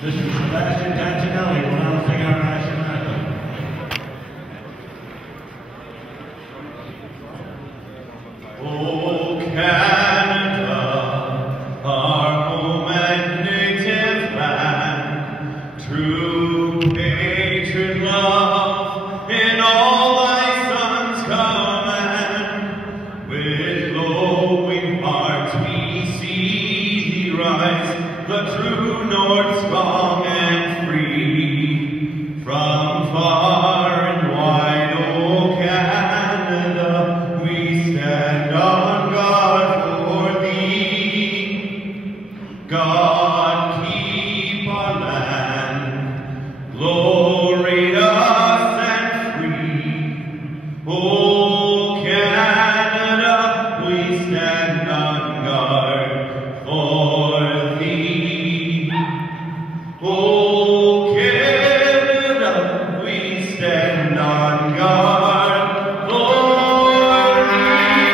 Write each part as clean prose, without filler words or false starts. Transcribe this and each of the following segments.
Oh, Canada, our home and native land, true patriot love in all thy sons command. With glowing hearts we see thee rise, the true North strong and free. From far and wide, O Canada, we stand on guard for thee. God keep our land glorious and free. O Canada, we stand on guard for thee. O Canada, we stand on guard for thee.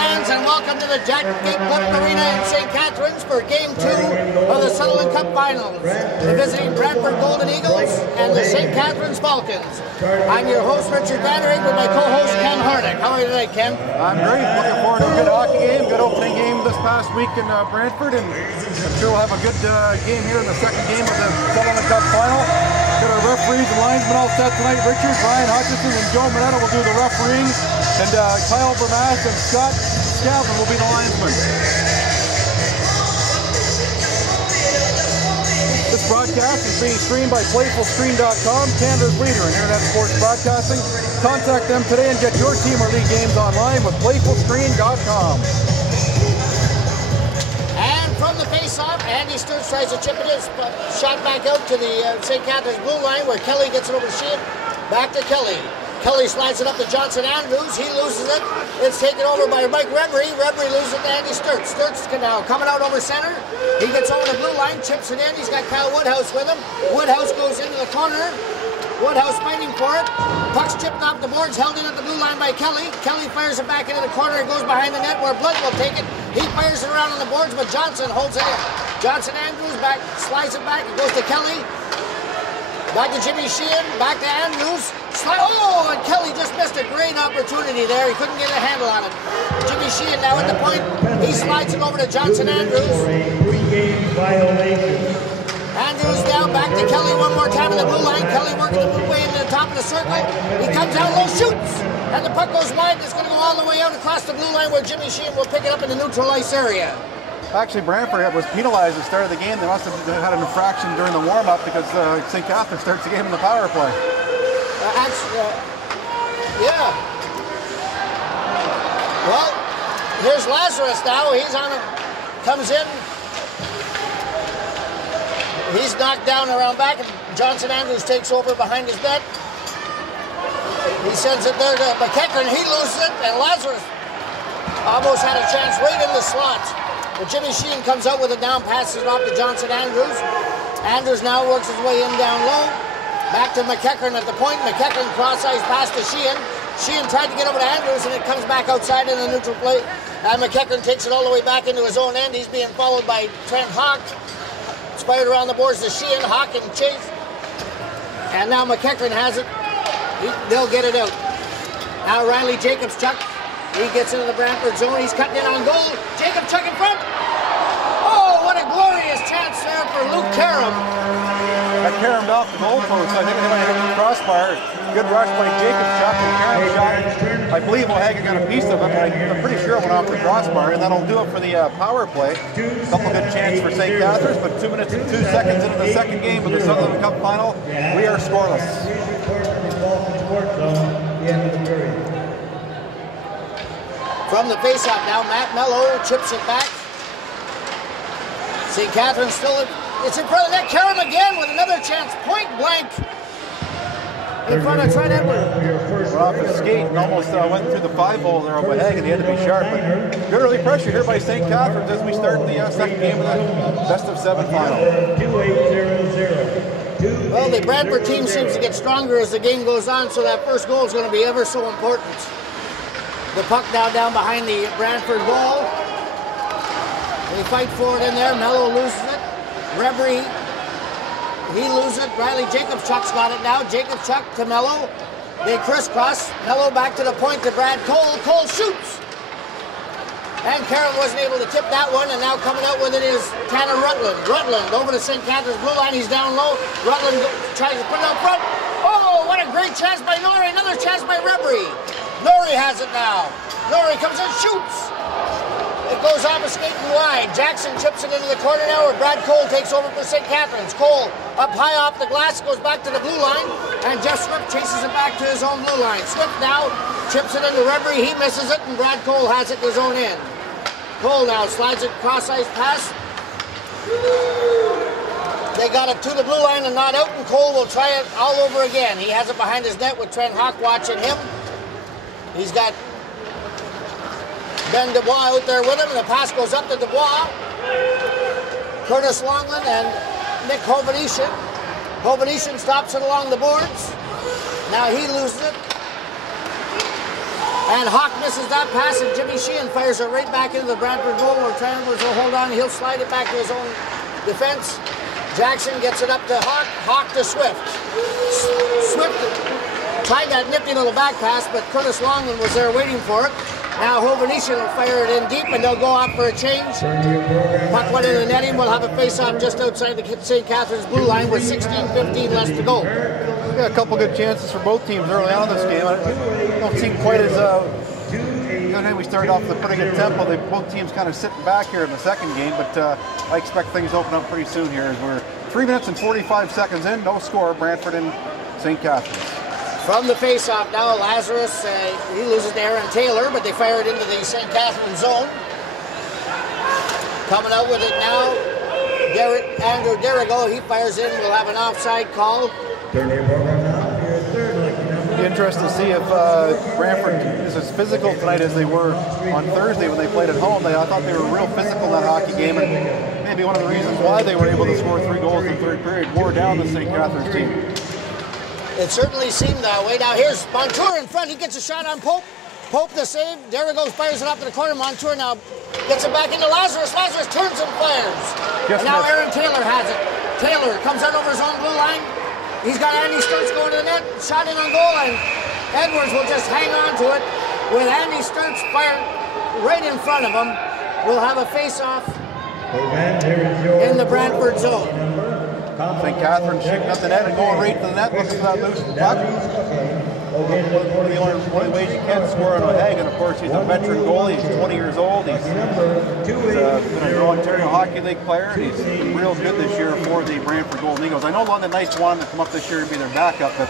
And welcome to the Jack Gatecliff Arena in St. Catharines for Game 2 of the Sutherland Cup Finals. The visiting Brantford Golden Eagles and the St. Catharines Falcons. I'm your host, Richard Vanderhaeghe, with my co-host, Ken Hornick. How are you today, Ken? I'm great. Looking forward to a good hockey game, good opening game this past week in Brantford, and I'm sure we'll have a good game here in the second game of the Sutherland Cup Final. Got our referees and linesmen all set tonight. Richard, Brian Hutchison, and Joe Minetta will do the refereeing, and Kyle Vermaas and Scott Scavin will be the linesmen. This broadcast is being streamed by PlayfulScreen.com, Canada's leader in internet sports broadcasting. Contact them today and get your team or league games online with PlayfulScreen.com. And from the face-off, Andy Sturz tries to chip it in, shot back out to the St. Catharines blue line where Kelly gets it over to Sheehan. Back to Kelly. Kelly slides it up to Johnson Andrews. He loses it. It's taken over by Mike Rebry. Rebry loses it to Andy Sturz. Sturz now coming out over center. He gets over the blue line, chips it in. He's got Kyle Woodhouse with him. Woodhouse goes into the corner. Woodhouse fighting for it. Puck's chipped off the boards, held in at the blue line by Kelly. Kelly fires it back into the corner. It goes behind the net where Blood will take it. He fires it around on the boards, but Johnson holds it in. Johnson Andrews back, slides it back. It goes to Kelly. Back to Jimmy Sheehan, back to Andrews. Oh, and Kelly just missed a great opportunity there. He couldn't get a handle on it. Jimmy Sheehan now at the point. He slides it over to Johnson Andrews. Andrews now back to Kelly one more time in the blue line. Kelly working the way into the top of the circle. He comes down low, shoots, and the puck goes wide. It's going to go all the way out across the blue line where Jimmy Sheehan will pick it up in the neutral ice area. Actually, Brantford was penalized at the start of the game. They must have had an infraction during the warm-up because St. Catharines starts the game in the power play. Yeah. Well, here's Lazarus now. He's on it. Comes in. He's knocked down around back, and Johnson Andrews takes over behind his net. He sends it there to McEachern. He loses it, and Lazarus almost had a chance right in the slot. But Jimmy Sheehan comes out with it down, passes it off to Johnson Andrews. Andrews now works his way in down low. Back to McEachern at the point. McEachern cross-eyes pass to Sheehan. Sheehan tried to get over to Andrews, and it comes back outside in the neutral play. And McEachern takes it all the way back into his own end. He's being followed by Trent Hawk. It's fired around the boards to Sheehan. Hawk and Chase. And now McEachern has it. They'll get it out. Now Riley Jacobs-Chuck. He gets into the Brantford zone. He's cutting in on goal. Jacobs-Chuck in front. Oh, what a glorious chance there for Luke Karam. That Karam'd off the goalpost. I think they might have hit the crossbar. Good rush by Jacobs-Chuck, and Karam shot. I believe Vanderhaeghe got a piece of it, but I'm pretty sure it went off the crossbar, and that'll do it for the power play. A couple good chances for St. Catharines, but 2 minutes and 2 seconds into the second game of the Sutherland Cup Final, we are scoreless. From the faceoff now, Matt Mello chips it back. St. Catharines still, it's in front of that. Karam again with another chance, point blank. In front of Trent Edwards. We're off his skate and almost went through the 5-hole there on Vanderhaeghe, and he had to be sharp. But good early pressure here by St. Catharines as we start the second game of the best-of-7 final. Well, the Brantford team seems to get stronger as the game goes on, so that first goal is going to be ever so important. The puck now down behind the Brantford goal. They fight for it in there. Mello loses it. Rebry, he loses it. Riley Jacobchuk's got it now. Jacobchuk to Mello. They crisscross. Mello back to the point to Brad Cole. Cole shoots. And Karen wasn't able to tip that one, and now coming out with it is Tanner Rutland. Rutland over to St. Catharines blue line. He's down low. Rutland tries to put it out front. Oh, what a great chance by Norrie. Another chance by Rebry. Norrie has it now. Norrie comes in, shoots. It goes off a skating wide. Jackson chips it into the corner now, where Brad Cole takes over for St. Catharines. Cole up high off the glass, goes back to the blue line, and Jeff Swift chases it back to his own blue line. Swift now chips it into Rebry. He misses it, and Brad Cole has it to his own end. Cole now slides it cross-ice pass. They got it to the blue line and not out, and Cole will try it all over again. He has it behind his net with Trent Hawk watching him. He's got Ben Dubois out there with him, and the pass goes up to Dubois. Curtis Longland and Nick Hovanesian. Hovanesian stops it along the boards. Now he loses it. And Hawk misses that pass, and Jimmy Sheehan fires it right back into the Brantford goal, where Travelers will hold on. He'll slide it back to his own defense. Jackson gets it up to Hawk. Hawk to Swift. Swift tried that nifty little back pass, but Curtis Longland was there waiting for it. Now Hovanesian will fire it in deep, and they'll go off for a change. Puck went in the netting. We'll have a face-off just outside the St. Catharines blue line with 16:15 left to go. Yeah, a couple good chances for both teams early on in this game. I don't seem quite as good. We started off with a pretty good tempo. Both teams kind of sitting back here in the second game, but I expect things to open up pretty soon here as we're 3 minutes and 45 seconds in. No score, Brantford and St. Catharines. From the face-off now, Lazarus, he loses to Aaron Taylor, but they fire it into the St. Catharines zone. Coming out with it now, Andrew Derrigo, he fires in. We'll have an offside call. Be interested to see if Brantford is as physical tonight as they were on Thursday when they played at home. I thought they were real physical in that hockey game, and maybe one of the reasons why they were able to score 3 goals in the third period wore down the St. Catharines team. It certainly seemed that way. Now here's Montour in front. He gets a shot on Pope. Pope the save. Derrigo fires it up to the corner. Montour now gets it back into Lazarus. Lazarus turns and fires. And now Aaron Taylor has it. Taylor comes out over his own blue line. He's got Andy Sturts going to the net. Shot in on goal, and Edwards will just hang on to it. With Andy Sturts fired right in front of him, we'll have a face-off in the Brantford zone. St. Catharines shooting up the net and going right to the net, looking for that loose puck. One of the only ways you can score on O'Hagan, and of course he's a veteran goalie. He's 20 years old. He's been an Ontario Hockey League player. He's been real good this year for the Brantford Golden Eagles. I know London Knights wanted him to come up this year and be their backup, but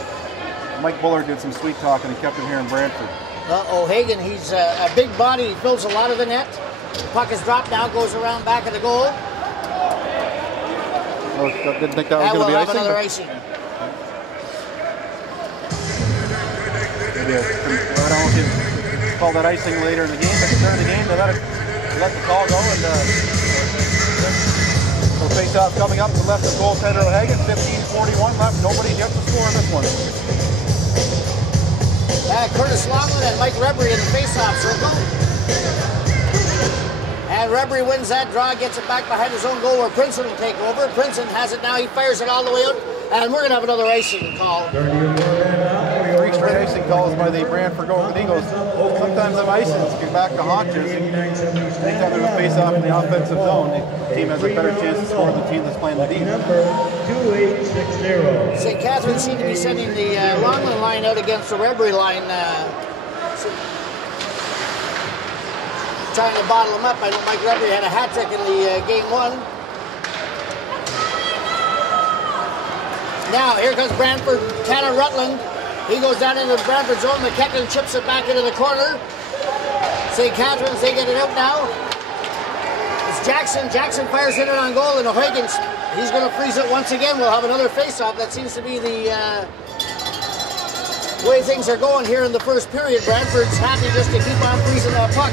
Mike Bullard did some sweet talking and kept him here in Brantford. O'Hagan, he's a big body. He builds a lot of the net. The puck is dropped now, goes around back of the goal. I didn't think that was going to be icing. Another icing. I don't know if you call that icing later in the game, but at the start of the game, they let the call go, and so face-off coming up to the left of goaltender O'Hagan. 15:41 left. Nobody gets to score on this one. Curtis Longland and Mike Rebry in the face-off circle. And Rebry wins that draw, gets it back behind his own goal where Princeton will take over. Princeton has it now, he fires it all the way out, and we're going to have another icing call. 3 straight icing calls by the Brantford Golden Eagles. Sometimes them icings get back to haunches. Anytime there's a face-off in the offensive zone, the team has a better chance to score than the team that's playing the D. St. Catharines seem to be sending the Longland line out against the Rebry line. Trying to bottle him up. I know Mike Rebry had a hat trick in the game 1. Now here comes Brantford. Tanner Rutland. He goes down into the Brantford zone. McKechnie chips it back into the corner. St. Catharines, they get it out now. It's Jackson. Jackson fires in it on goal, and O'Hagan, he's going to freeze it once again. We'll have another face-off. That seems to be the way things are going here in the first period. Brantford's happy just to keep on freezing that puck.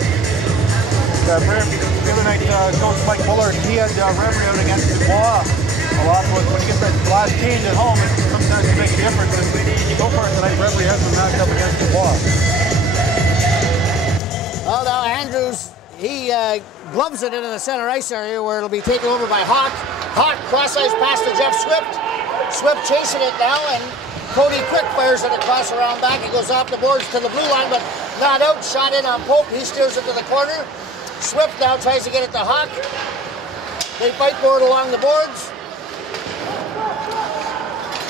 The other night, Coach Mike Bullard, he had Rebry out against Dubois a lot. When you get that last change at home, it sometimes it makes a difference. And so far tonight, Rebry has been matched up against Dubois. Well, now Andrews, he gloves it into the center ice area where it'll be taken over by Hawk. Hawk cross-ice pass to Jeff Swift. Swift chasing it now, and Cody Quick fires it across around back. It goes off the boards to the blue line, but not out. Shot in on Pope. He steers it to the corner. Swift now tries to get it to Hawk. They fight for it along the boards.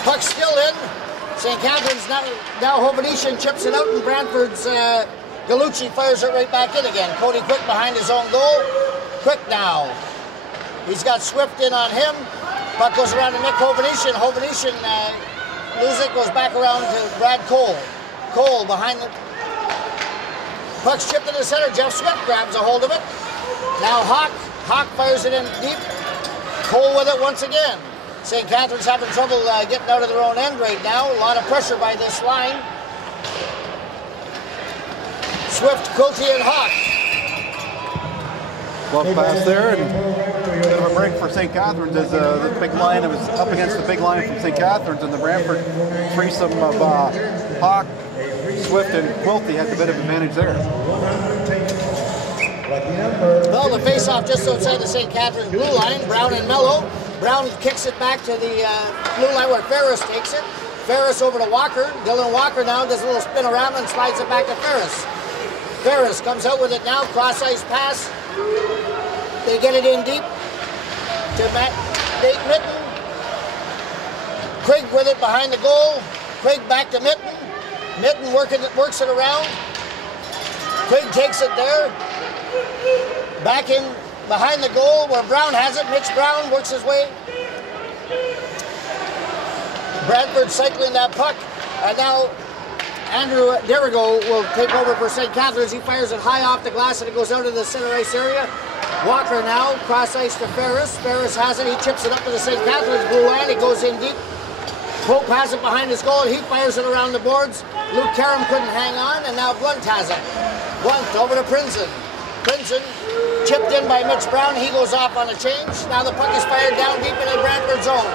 Puck still in. St. Catharines now Hovnician chips it out, and Brantford's Galucci fires it right back in again. Cody Quick behind his own goal. Quick now. He's got Swift in on him. Puck goes around to Nick Hovnician. Hovnician loses it, goes back around to Brad Cole. Cole behind the... Puck's chipped in the center. Jeff Swift grabs a hold of it. Now Hawk. Hawk fires it in deep. Cole with it once again. St. Catharines having trouble getting out of their own end right now. A lot of pressure by this line. Swift, Quilty, and Hawk. Well, pass there, and a bit of a break for St. Catharines as the big line was up against the big line from St. Catharines, and the Brantford threesome of Hawk, Swift, and Quilty had a bit of advantage there. Well, the face-off just outside the St. Catharines blue line. Brown and Mello. Brown kicks it back to the blue line where Ferris takes it. Ferris over to Walker. Dylan Walker now does a little spin around and slides it back to Ferris. Ferris comes out with it now. Cross-ice pass. They get it in deep to Nate Mitten. Craig with it behind the goal. Craig back to Mitten. Mitten works it around. Craig takes it there. Back in behind the goal where Brown has it. Mitch Brown works his way. Bradford cycling that puck. And now Andrew Derrigo will take over for St. Catharines. He fires it high off the glass and it goes out of the center ice area. Walker now, cross ice to Ferris. Ferris has it. He chips it up to the St. Catharines blue line. It goes in deep. Pope has it behind his goal. He fires it around the boards. Luke Karam couldn't hang on, and now Blunt has it. Blunt over to Prinzen. Prinzen chipped in by Mitch Brown. He goes off on a change. Now the puck is fired down deep into the Brantford zone.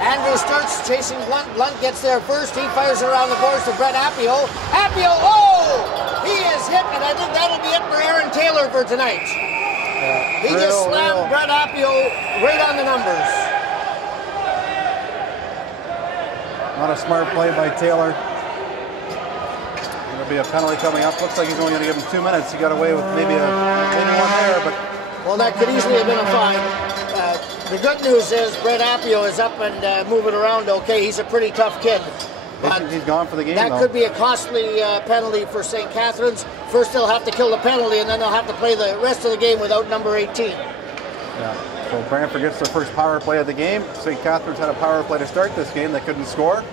Andrew Sturts chasing Blunt. Blunt gets there first. He fires it around the boards to Brett Appio. Appio, oh! He is hit, and I think that'll be it for Aaron Taylor for tonight. He just slammed Brett Appio right on the numbers. Not a smart play by Taylor. There'll be a penalty coming up. Looks like he's only going to give him 2 minutes. He got away with maybe one there, but... Well, that could easily have been a fine. The good news is Brett Appio is up and moving around okay. He's a pretty tough kid. But he's gone for the game, that could be a costly penalty for St. Catharines. First they'll have to kill the penalty, and then they'll have to play the rest of the game without number 18. Yeah. So Brantford gets their first power play of the game. St. Catharines had a power play to start this game. They couldn't score.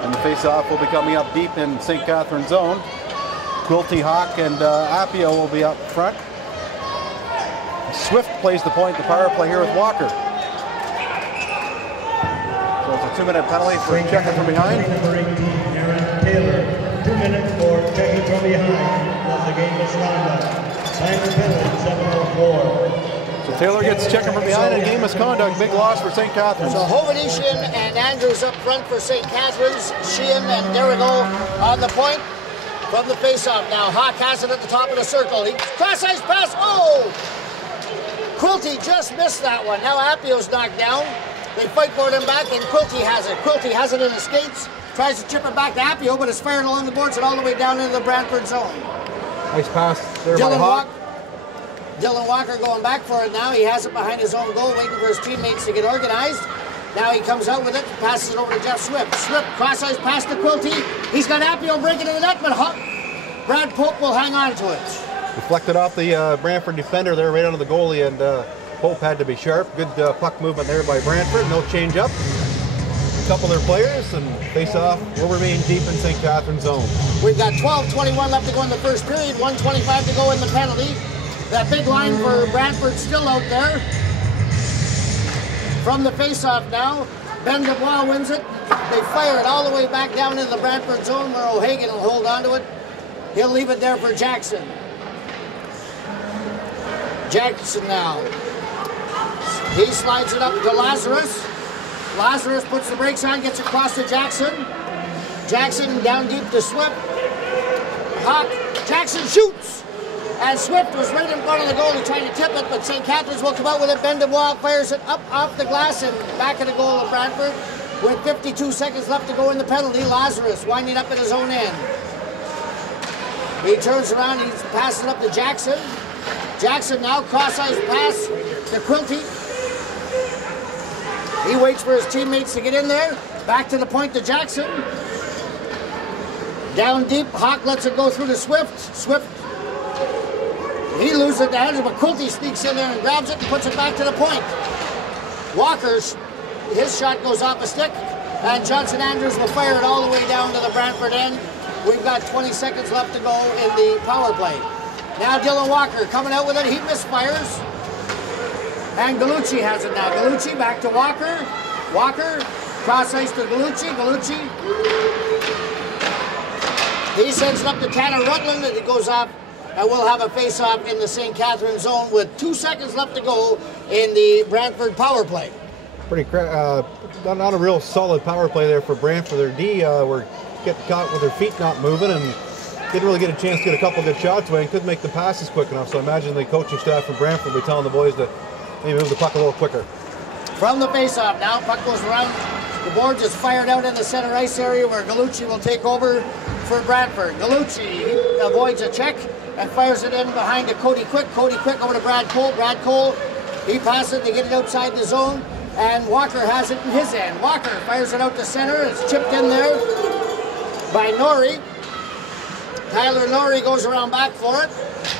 And the face-off will be coming up deep in St. Catharines zone. Quilty, Hawk, and Appio will be up front. Swift plays the point, the power play here with Walker. So it's a 2-minute penalty for checking from behind. Number 18, Aaron Taylor. 2 minutes for checking from behind. Plus the game misconduct. Time for penalty, 7:04. So Taylor gets checking from behind and game misconduct. Big loss for St. Catharines. So Hovnician and Andrews up front for St. Catharines. Sheehan and Derrigo on the point from the face-off now. Hawk has it at the top of the circle. He cross-ice pass. Oh! Quilty just missed that one. Now Appio's knocked down. They fight for him back, and Quilty has it. Quilty has it in his skates. Tries to chip it back to Appio, but it's fired along the boards and all the way down into the Brantford zone. Nice pass there by Hawk. Dylan Walker going back for it now. He has it behind his own goal, waiting for his teammates to get organized. Now he comes out with it, passes it over to Jeff Swift. Swift, cross-ice pass to Quilty. He's got Appio breaking in the net, but Brad Pope will hang on to it. Deflected off the Brantford defender there, right onto the goalie, and Pope had to be sharp. Good puck movement there by Brantford. No change up. A couple of their players, and face-off will remain deep in St. Catharines zone. We've got 12:21 left to go in the first period, 1:25 to go in the penalty. That big line for Brantford still out there. From the face-off now, Ben Dubois wins it. They fire it all the way back down into the Brantford zone where O'Hagan will hold on to it. He'll leave it there for Jackson. Jackson now. He slides it up to Lazarus. Lazarus puts the brakes on, gets across to Jackson. Jackson down deep to Swift. Hawk. Jackson shoots. And Swift was right in front of the goal to try to tip it, but St. Catharines will come out with it. Ben Dubois fires it up off the glass and back of the goal of Brantford. With 52 seconds left to go in the penalty, Lazarus winding up at his own end. He turns around, he's passing up to Jackson. Jackson now, cross-eyes pass to Quilty. He waits for his teammates to get in there. Back to the point to Jackson. Down deep, Hawk lets it go through to Swift. Swift, he loses it to Andrews, but Quilty sneaks in there and grabs it and puts it back to the point. Walker's, his shot goes off a stick, and Johnson Andrews will fire it all the way down to the Brantford end. We've got 20 seconds left to go in the power play. Now Dylan Walker coming out with it, he misfires. And Gallucci has it now. Gallucci back to Walker. Walker, cross ice to Gallucci. Gallucci, he sends it up to Tanner Rutland, and it goes up, and we'll have a face-off in the St. Catharines zone with 2 seconds left to go in the Brantford power play. Pretty not a real solid power play there for Brantford. Their D were getting caught with their feet not moving and didn't really get a chance to get a couple good shots away and couldn't make the passes quick enough. So I imagine the coaching staff from Brantford will be telling the boys to maybe move the puck a little quicker. From the face-off now, puck goes around. The board just fired out in the center ice area where Gallucci will take over for Brantford. Gallucci avoids a check and fires it in behind to Cody Quick. Cody Quick over to Brad Cole. Brad Cole, he passes it to get it outside the zone. And Walker has it in his end. Walker fires it out to center. It's chipped in there by Norrie. Tyler Norrie goes around back for it.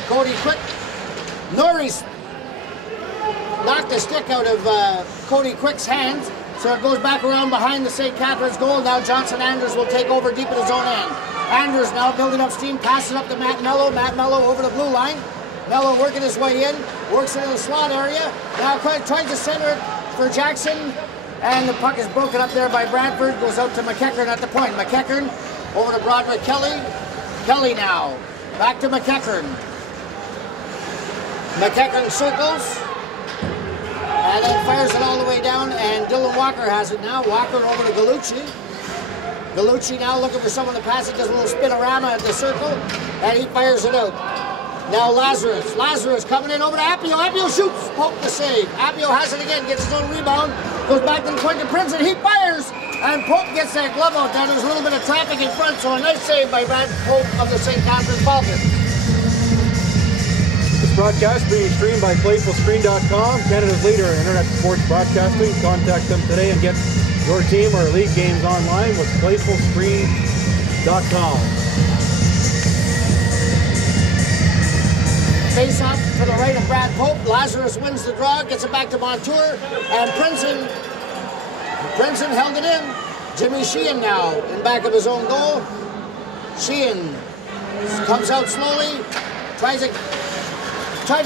Cody Quick. Norrie's knocked the stick out of Cody Quick's hands, so it goes back around behind the St. Catharines goal. Now Johnson Andrews will take over deep in his own end. Andrews now building up steam, passes up to Matt Mello. Matt Mello over the blue line. Mello working his way in, works into the slot area. Now tries to center it for Jackson, and the puck is broken up there by Bradford. Goes out to McEachern at the point. McEachern over to Broderick Kelly. Kelly now back to McEachern. McEachern circles and then fires it all the way down, and Dylan Walker has it now. Walker over to Gallucci. Gallucci now looking for someone to pass it, does a little spinorama at the circle, and he fires it out. Now Lazarus. Lazarus coming in over to Appio. Appio shoots. Pope the save. Appio has it again. Gets his own rebound. Goes back to the point to Prince, and he fires. And Pope gets that glove out there. There's a little bit of traffic in front, so a nice save by Brad Pope of the St. Catharines Falcons. This broadcast being streamed by PlayfulScreen.com, Canada's leader in internet sports broadcasting. Contact them today and get your team or league games online with PlayfulScreen.com. Face off to the right of Brad Pope. Lazarus wins the draw, gets it back to Montour, and Princeton held it in. Jimmy Sheehan now in back of his own goal. Sheehan comes out slowly, tried to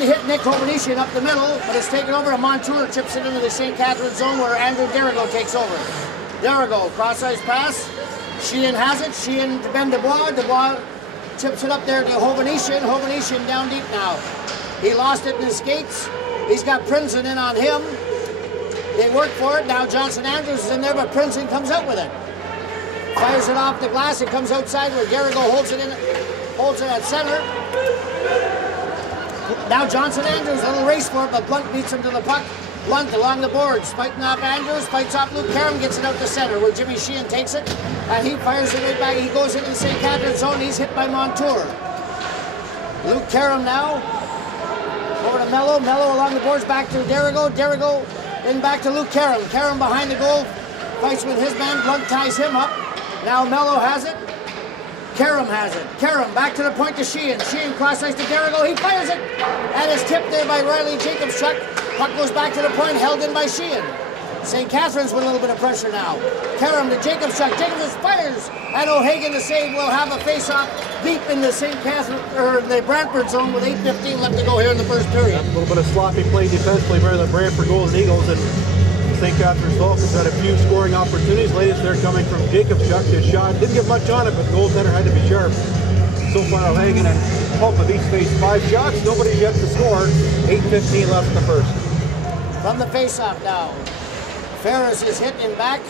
hit Nick Hovnesian up the middle, but it's taken over to Montour, chips it into the St. Catharines zone where Andrew Derigo takes over. Derigo, cross-ice pass. Sheehan has it. Sheehan to Ben Dubois. Dubois chips it up there to Hovnesian. Hovnesian down deep now. He lost it in his skates. He's got Princeton in on him. They work for it. Now Johnson Andrews is in there, but Princeton comes out with it. Fires it off the glass. It comes outside where Derigo holds it at center. Now Johnson Andrews, a little race for it, but Blunt beats him to the puck. Blunt along the boards, fighting off Andrews, fights off Luke Karam, gets it out to center where Jimmy Sheehan takes it, and he fires it right back. He goes into the St. Catharines zone. He's hit by Montour. Luke Karam now over to Mello. Mello along the boards, back to Derigo. Derigo in back to Luke Karam. Karam behind the goal, fights with his man. Blunt ties him up. Now Mello has it. Karam has it. Karam back to the point to Sheehan. Sheehan cross-ice to Derigo. He fires it, and it's tipped there by Riley Jacobschuk. Puck goes back to the point, held in by Sheehan. St. Catharines with a little bit of pressure now. Karam to Jacobschuk. Jacobschuk fires, and O'Hagan the save will have a face-off deep in the St. Catharines or the Brantford zone with 8:15 left to go here in the first period. A little bit of sloppy play defensively by the Brantford Golden Eagles, and St. Catharines Falcons had a few scoring opportunities. Latest they're coming from Jacobschuk. His shot didn't get much on it, but the goaltender had to be sharp. So far, O'Hagan and Pope have each faced 5 shots. Nobody's yet to score. 8:15 left in the first. From the face-off now, Ferris is hit in back.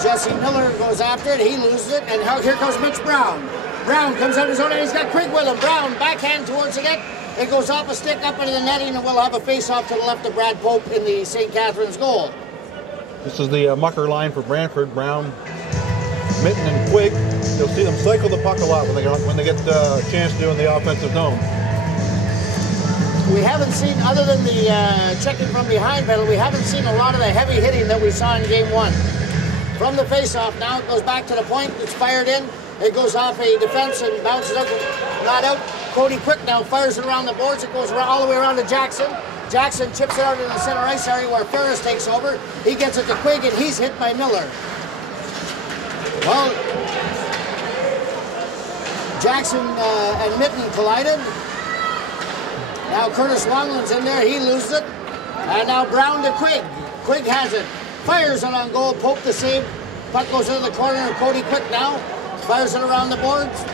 Jesse Miller goes after it. He loses it, and here comes Mitch Brown. Brown comes out of his own end. He's got Quigg with him. Brown backhand towards the net. It goes off a stick up into the netting, and we'll have a face-off to the left of Brad Pope in the St. Catharines goal. This is the mucker line for Brantford. Brown, Mitten, and Quigg. You'll see them cycle the puck a lot when they get a chance to do in the offensive zone. We haven't seen, other than the checking from behind penalty, we haven't seen a lot of the heavy hitting that we saw in game 1. From the face-off now, it goes back to the point. It's fired in. It goes off a defense and bounces up, not out. Cody Quick now fires it around the boards. It goes all the way around to Jackson. Jackson chips it out in the center ice area where Ferris takes over. He gets it to Quigg, and he's hit by Miller. Well, Jackson and Mitten collided. Now Curtis Longland's in there. He loses it. And now Brown to Quigg. Quigg has it. Fires it on goal. Pope the save. Puck goes into the corner, and Cody Quick now fires it around the boards.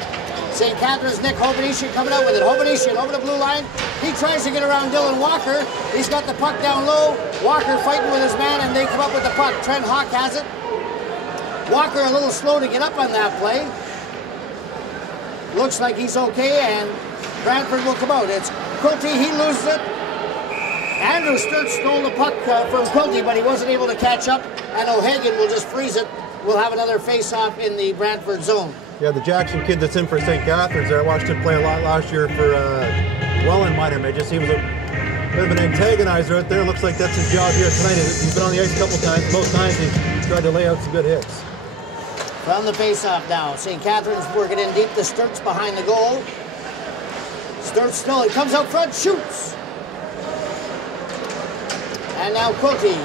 St. Catharines' Nick Hovanesian coming out with it. Hovanesian over the blue line. He tries to get around Dylan Walker. He's got the puck down low. Walker fighting with his man, and they come up with the puck. Trent Hawk has it. Walker a little slow to get up on that play. Looks like he's okay, and Brantford will come out. It's Quilty. He loses it. Andrew Sturt stole the puck from Quilty, but he wasn't able to catch up, and O'Hagan will just freeze it. We'll have another face-off in the Brantford zone. Yeah, the Jackson kid that's in for St. Catharines there, I watched him play a lot last year for Welland minor midgets. He was a bit of an antagonizer out there. Looks like that's his job here tonight. He's been on the ice a couple times. Most times he's tried to lay out some good hits. From the face-off now, St. Catharines working in deep. The Sturt's behind the goal. Sturt's still, he comes out front, shoots. And now Quilty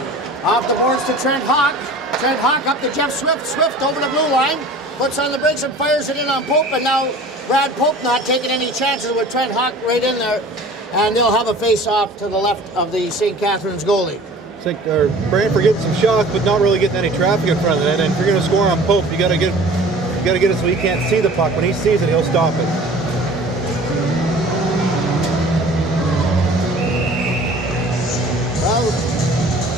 off the boards to Trent Hawk. Trent Hawk up to Jeff Swift. Swift over the blue line. Puts on the brakes and fires it in on Pope, and now Brad Pope not taking any chances with Trent Hawk right in there, and they'll have a face-off to the left of the St. Catharines goalie. I think Brantford getting some shots, but not really getting any traffic in front of it. And if you're going to score on Pope, you got to get it so he can't see the puck. When he sees it, he'll stop it. Well,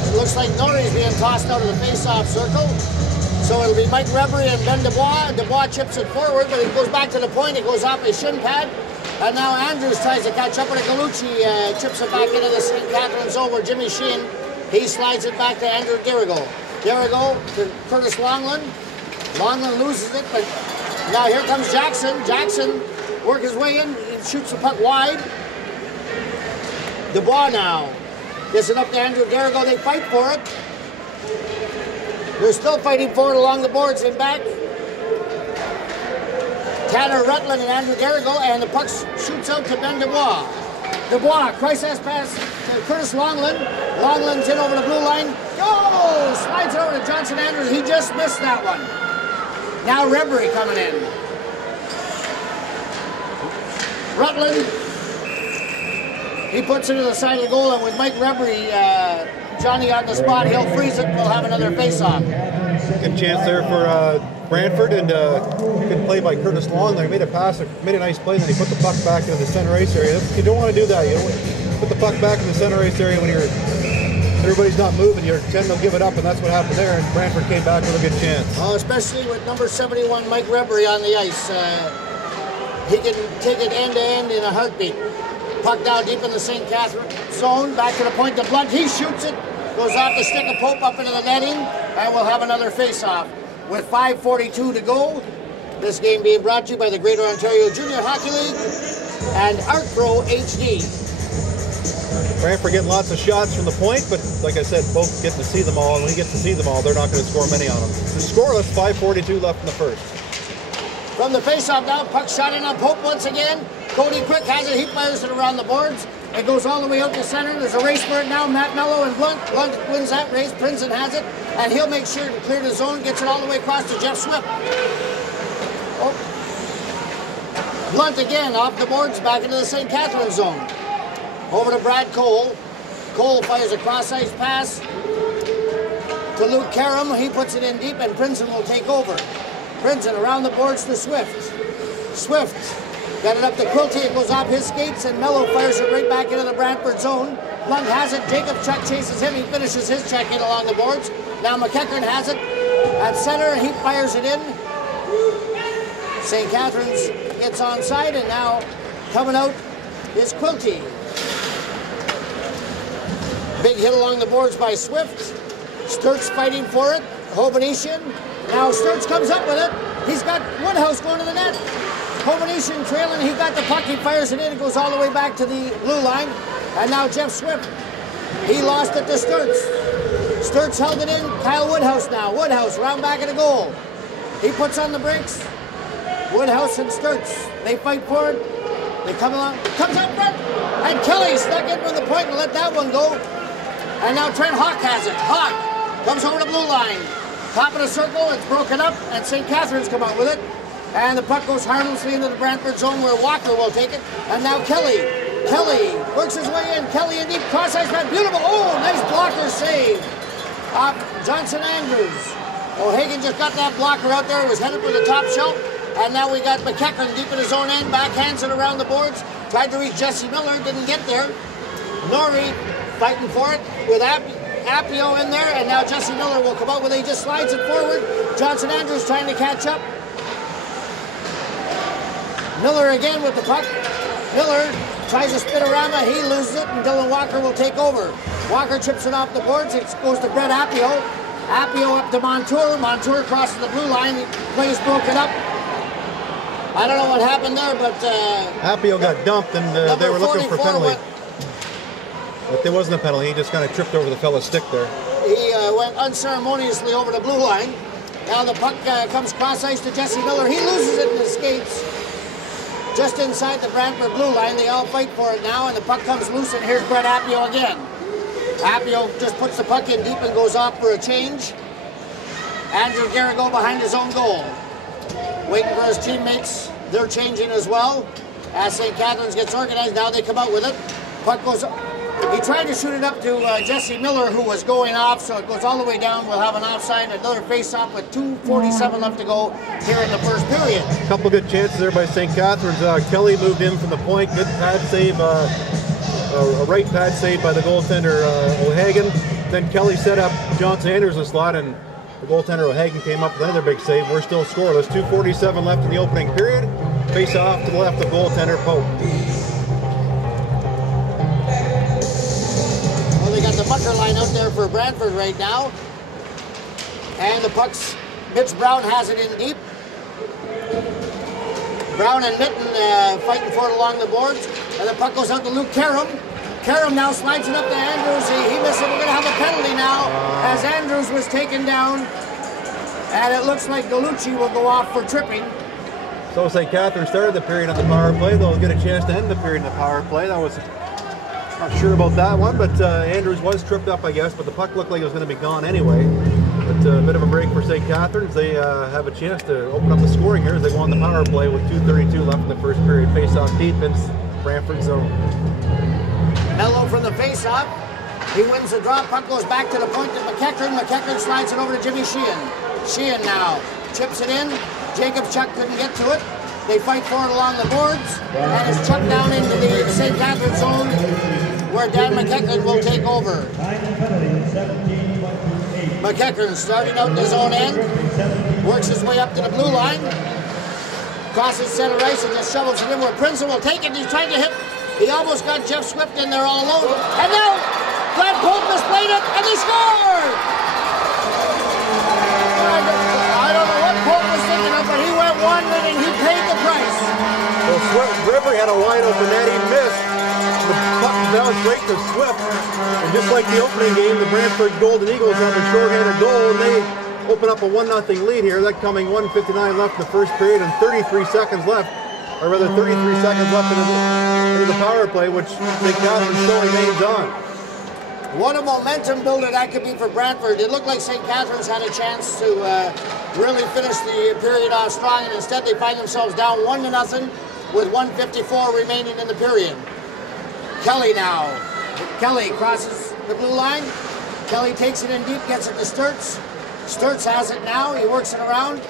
it looks like Norrie's being tossed out of the face-off circle. So it'll be Mike Reverie and Ben Dubois. Dubois chips it forward, but it goes back to the point. It goes off his shin pad. And now Andrews tries to catch up, and Galucci chips it back into the St. Catharines zone where Jimmy Sheen, he slides it back to Andrew Dirigo. Dirigo to Curtis Longland. Longland loses it, but now here comes Jackson. Jackson work his way in. He shoots the puck wide. Dubois now gets it up to Andrew Dirigo. They fight for it. They're still fighting for it along the boards and back. Tanner Rutland and Andrew Dirigo, and the puck shoots out to Ben Dubois. Dubois, crisis pass to Curtis Longland. Longland's in over the blue line. Goal! Slides it over to Johnson Andrews. He just missed that one. Now Reverie coming in. Rutland. He puts it to the side of the goal, and with Mike Reverie, Johnny on the spot, he'll freeze it. We'll have another face-off. Good chance there for Brantford, and good play by Curtis Longland. He made a pass, made a nice play, then he put the puck back into the center ice area. You don't want to do that. You don't put the puck back in the center ice area when everybody's not moving. You tend to give it up, and that's what happened there. And Brantford came back with a good chance. Oh, especially with number 71, Mike Reverie, on the ice. He can take it end to end in a heartbeat. Puck down deep in the St. Catharines zone, back to the point to Blunt. He shoots it, goes off the stick of Pope up into the netting, and we'll have another face-off. With 5:42 to go, this game being brought to you by the Greater Ontario Junior Hockey League and ArtPro HD. Brantford getting lots of shots from the point, but like I said, both get to see them all, and when he gets to see them all, they're not going to score many on them. The scoreless, 5:42 left in the first. From the face-off now, puck shot in on Pope once again. Cody Quick has it, he fires it around the boards. It goes all the way out to center. There's a race for it now. Matt Mello and Blunt. Blunt wins that race. Princeton has it, and he'll make sure to clear the zone, gets it all the way across to Jeff Swift. Oh. Blunt again off the boards, back into the St. Catharines zone. Over to Brad Cole. Cole fires a cross-ice pass to Luke Karam. He puts it in deep, and Princeton will take over. Princeton around the boards to Swift. Swift got it up to Quilty. It goes off his skates, and Mello fires it right back into the Brantford zone. Blunt has it. Jacob Chuck chases him. He finishes his check in along the boards. Now McEachern has it at center. He fires it in. St. Catharines gets onside, and now coming out is Quilty. Big hit along the boards by Swift. Sturt's fighting for it. Hovanesian. Now Sturt's comes up with it. He's got Woodhouse going to the net. Hovanesian trailing. He got the puck. He fires it in. It goes all the way back to the blue line. And now Jeff Swift. He lost it to Sturt's. Sturt's held it in. Kyle Woodhouse now. Woodhouse round back of the goal. He puts on the brakes. Woodhouse and Sturt's. They fight for it. They come along. Comes out front. And Kelly stuck in from the point and let that one go. And now Trent Hawk has it. Hawk comes over the blue line. Top of the circle, it's broken up, and St. Catharines come out with it. And the puck goes harmlessly into the Brantford zone where Walker will take it. And now Kelly. Kelly works his way in. Kelly in deep cross-ice man. Beautiful. Oh, nice blocker save. Johnson Andrews. O'Hagan just got that blocker out there. It was headed for the top shelf. And now we got McEachern deep in his own end. Backhands it around the boards. Tried to reach Jesse Miller. Didn't get there. Norrie fighting for it with Appio in there, and now Jesse Miller will come out with it. He just slides it forward. Johnson Andrews trying to catch up. Miller again with the puck. Miller tries to spin around it. He loses it, and Dylan Walker will take over. Walker chips it off the boards. It goes to Brett Appio. Appio up to Montour. Montour crosses the blue line. The play is broken up. I don't know what happened there, but Appio got dumped, and they were looking for a penalty. But there wasn't a penalty. He just kind of tripped over the fella's stick there. He went unceremoniously over the blue line. Now the puck comes cross-ice to Jesse Miller. He loses it in his skates. Just inside the Brantford blue line. They all fight for it now, and the puck comes loose, and here's Brett Appio again. Appio just puts the puck in deep and goes off for a change. Andrew Garrigo behind his own goal. Waiting for his teammates. They're changing as well. As St. Catharines gets organized, now they come out with it. Puck goes up. He tried to shoot it up to Jesse Miller, who was going off, so it goes all the way down. We'll have an offside, another face-off with 2:47 left to go here in the first period. A couple good chances there by St. Catharines. Kelly moved in from the point. Good pad save, a right pad save by the goaltender O'Hagan. Then Kelly set up Johnson Andrews in the slot, and the goaltender O'Hagan came up with another big save. We're still scoreless. 2:47 left in the opening period. Face-off to the left of goaltender Pope. Got the bunker line out there for Brantford right now. And the puck's, Mitch Brown has it in deep. Brown and Mitten fighting for it along the boards. And the puck goes out to Luke Karam. Karam now slides it up to Andrews. He missed it. We're going to have a penalty now as Andrews was taken down. And it looks like Galucci will go off for tripping. So St. Catharines started the period on the power play. They'll get a chance to end the period in the power play. That was... Not sure about that one, but Andrews was tripped up, I guess, but the puck looked like it was going to be gone anyway. But a bit of a break for St. Catharines. They have a chance to open up the scoring here as they go on the power play with 2:32 left in the first period. Face-off deep in Brantford zone. Mello from the face-off. He wins the draw. Puck goes back to the point to McEachern. McEachern slides it over to Jimmy Sheehan. Sheehan now chips it in. Jacob Chuck couldn't get to it. They fight for it along the boards, and it's chucked down into the St. Catharines zone, where Dan McEachern will take over. McEachern starting out in his own end, works his way up to the blue line, crosses center ice and just shovels it in where Princeton will take it. He's trying to hit. He almost got Jeff Swift in there all alone. And now, Glenn Pope misplayed it, and they scored! I don't know what Pope was thinking of, but he went wandering and he paid the price. Well, Swift River had a wide open net. He missed. The puck bounced right to Swift. And just like the opening game, the Brantford Golden Eagles have a shorthanded goal, and they open up a 1-0 lead here. That coming 1:59 left in the first period and 33 seconds left, or rather 33 seconds left into the power play, which St. Catharines still remains on. What a momentum builder that could be for Brantford. It looked like St. Catharines had a chance to really finish the period off strong, and instead they find themselves down 1-0 with 1:54 remaining in the period. Kelly now. Kelly crosses the blue line. Kelly takes it in deep, gets it to Sturtz. Sturtz has it now. He works it around.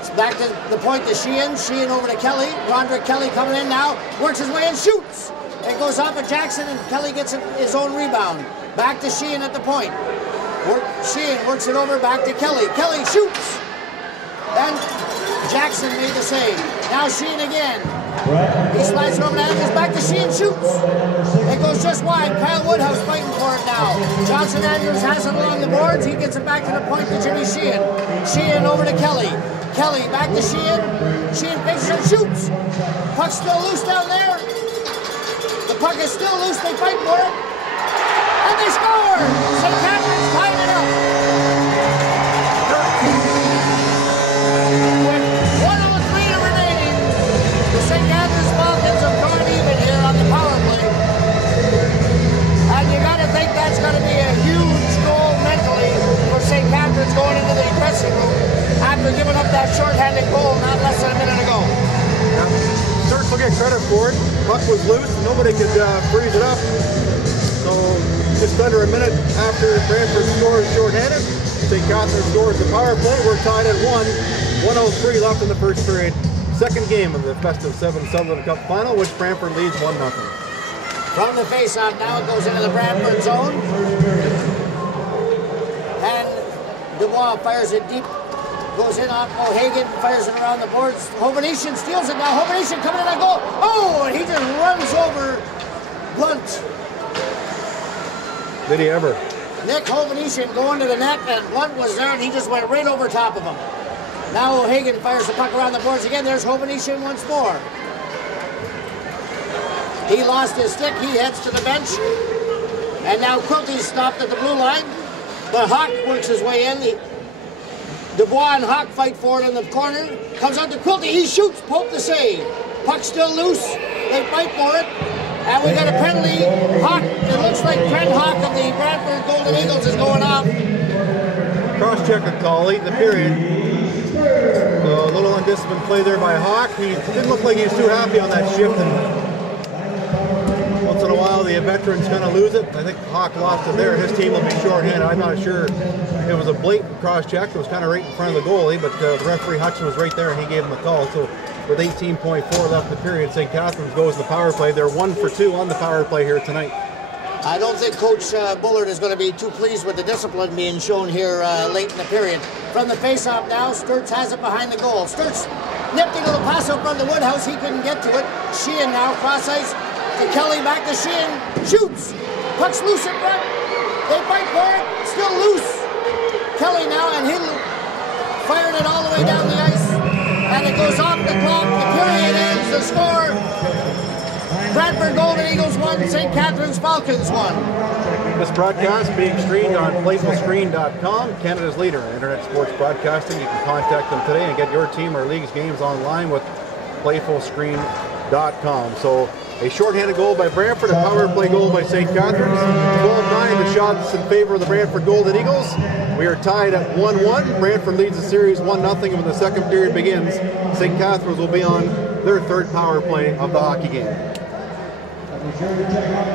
It's back to the point to Sheehan. Sheehan over to Kelly. Roderick Kelly coming in now. Works his way and shoots. It goes off at Jackson, and Kelly gets his own rebound. Back to Sheehan at the point. Sheehan works it over back to Kelly. Kelly shoots. Then Jackson made the save. Now Sheehan again. He slides it over to Andrews, back to Sheehan, shoots. It goes just wide. Kyle Woodhouse fighting for it now. Johnson Andrews has it along the boards. He gets it back to the point to Jimmy Sheehan. Sheehan over to Kelly. Kelly back to Sheehan. Sheehan faces and shoots. Puck's still loose down there. The puck is still loose. They fight for it. And they score! St. Catharines tied it up. With 1:03 remaining, the St. Catharines Falcons have gone even here on the power play. And you got to think that's going to be a huge goal mentally for St. Catharines going into the dressing room after giving up that shorthanded goal not less than a minute ago. Yeah. Sturts will get credit for it. Puck was loose. Nobody could freeze it up. So just under a minute after Brantford scores shorthanded, St. Catharines scores the power play. We're tied at 1:03 left in the first period. Second game of the Best of 7 Sutherland Cup final, which Brantford leads 1-0. From the face-off now, it goes into the Brantford zone. And Dubois fires it deep. Goes in off O'Hagan, fires it around the boards. Hovnesian steals it now. Hovnesian coming in on goal. Oh, and he just runs over Blunt. Did he ever? Nick Hovnesian going to the net, and Blunt was there, and he just went right over top of him. Now O'Hagan fires the puck around the boards again. There's Hovnesian once more. He lost his stick. He heads to the bench. And now Quilty's stopped at the blue line. But Hawk works his way in. Dubois and Hawk fight for it in the corner. Comes out to Quilty. He shoots. Pope the save. Puck still loose. They fight for it. And we got a penalty. Hawk, it looks like Trent Hawk of the Brantford Golden Eagles is going off. Cross-checker call late in the period. So a little undisciplined play there by Hawk. He didn't look like he was too happy on that shift. And once in a while, the veterans kind of lose it. I think Hawk lost it there. His team will be shorthanded. I'm not sure it was a blatant cross-check. It was kind of right in front of the goalie, but the referee Hutchin was right there and he gave him a call. So with 18.4 left in the period, St. Catharines goes to the power play. They're 1 for 2 on the power play here tonight. I don't think Coach Bullard is going to be too pleased with the discipline being shown here late in the period. From the face-off now, Sturts has it behind the goal. Sturts, nifty little pass up from the Woodhouse. He couldn't get to it. Sheehan now, cross ice to Kelly, back to Sheehan. Shoots. Puck's loose in front. They fight for it. Still loose. Kelly now, and he firing it all the way down the ice. And it goes off the clock. The period ends. The score. Brantford Golden Eagles 1, St. Catharines Falcons 1. This broadcast being streamed on playfulscreen.com, Canada's leader in internet sports broadcasting. You can contact them today and get your team or league's games online with playfulscreen.com. So a shorthanded goal by Brantford, a power play goal by St. Catharines. 12-9, the shots in favor of the Brantford Golden Eagles. We are tied at 1-1. Brantford leads the series 1-0 when the second period begins. St. Catharines will be on their third power play of the hockey game.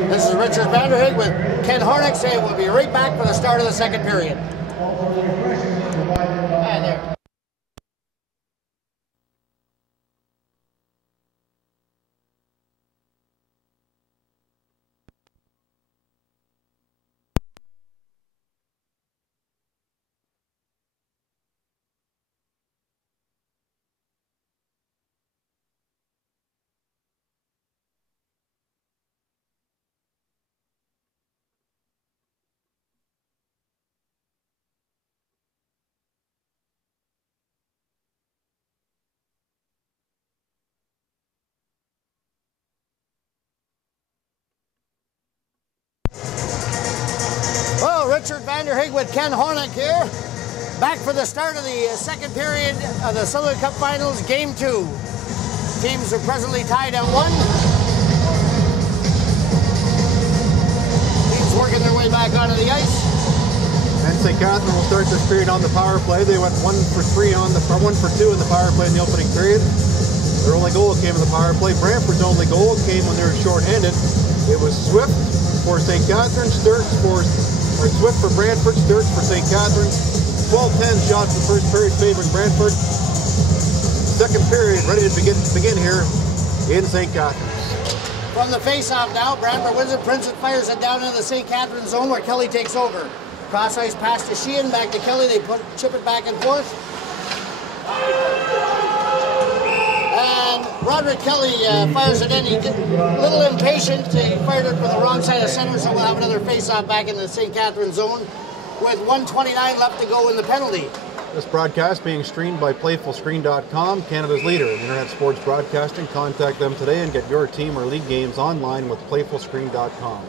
This is Richard Vanderhaeghe with Ken Hornick saying we'll be right back for the start of the second period. And there. Richard Vanderhaeghe with Ken Hornick here. Back for the start of the second period of the Sutherland Cup Finals, Game 2. Teams are presently tied at 1. Teams working their way back onto the ice. And St. Catharines will start this period on the power play. They went 1 for 2 in the power play in the opening period. Their only goal came in the power play. Brantford's only goal came when they were shorthanded. It was Swift for St. Catharines, Swift for Brantford, Sturts for St. Catharines. 12-10 shots in the first period favoring Brantford. Second period ready to begin here in St. Catharines. From the face-off now, Brantford wins it. Prince fires it down into the St. Catharines zone where Kelly takes over. Cross ice pass to Sheehan, back to Kelly. They chip it back and forth. Broderick Kelly fires it in. He get a little impatient. He fired it from the wrong side of center, so we'll have another face-off back in the St. Catharines zone with 1:29 left to go in the penalty. This broadcast being streamed by PlayfulScreen.com, Canada's leader in internet sports broadcasting. Contact them today and get your team or league games online with PlayfulScreen.com.